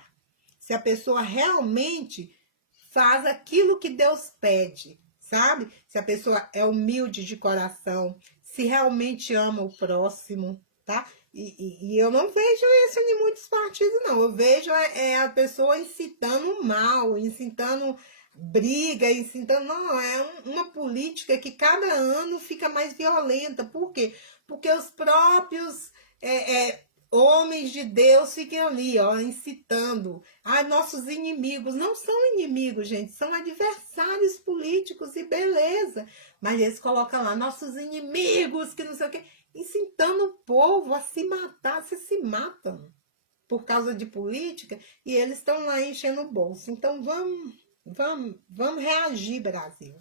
se a pessoa realmente faz aquilo que Deus pede, sabe? Se a pessoa é humilde de coração, se realmente ama o próximo, tá? E eu não vejo isso em muitos partidos, não. Eu vejo a pessoa incitando mal, incitando briga, incitando. Não, é uma política que cada ano fica mais violenta. Por quê? Porque os próprios homens de Deus ficam ali, ó, incitando. Ah, nossos inimigos não são inimigos, gente, são adversários políticos e beleza. Mas eles colocam lá, nossos inimigos, que não sei o quê, incitando o povo a se matar, se matam por causa de política e eles estão lá enchendo o bolso. Então vamos reagir, Brasil.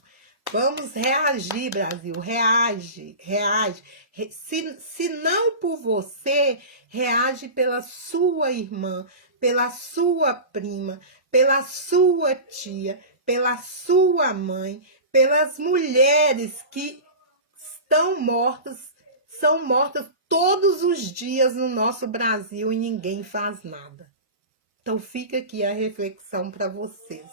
Vamos reagir, Brasil. Reage, reage. Se não por você, reage pela sua irmã, pela sua prima, pela sua tia, pela sua mãe, pelas mulheres que estão mortas, são mortas todos os dias no nosso Brasil e ninguém faz nada. Então fica aqui a reflexão para vocês.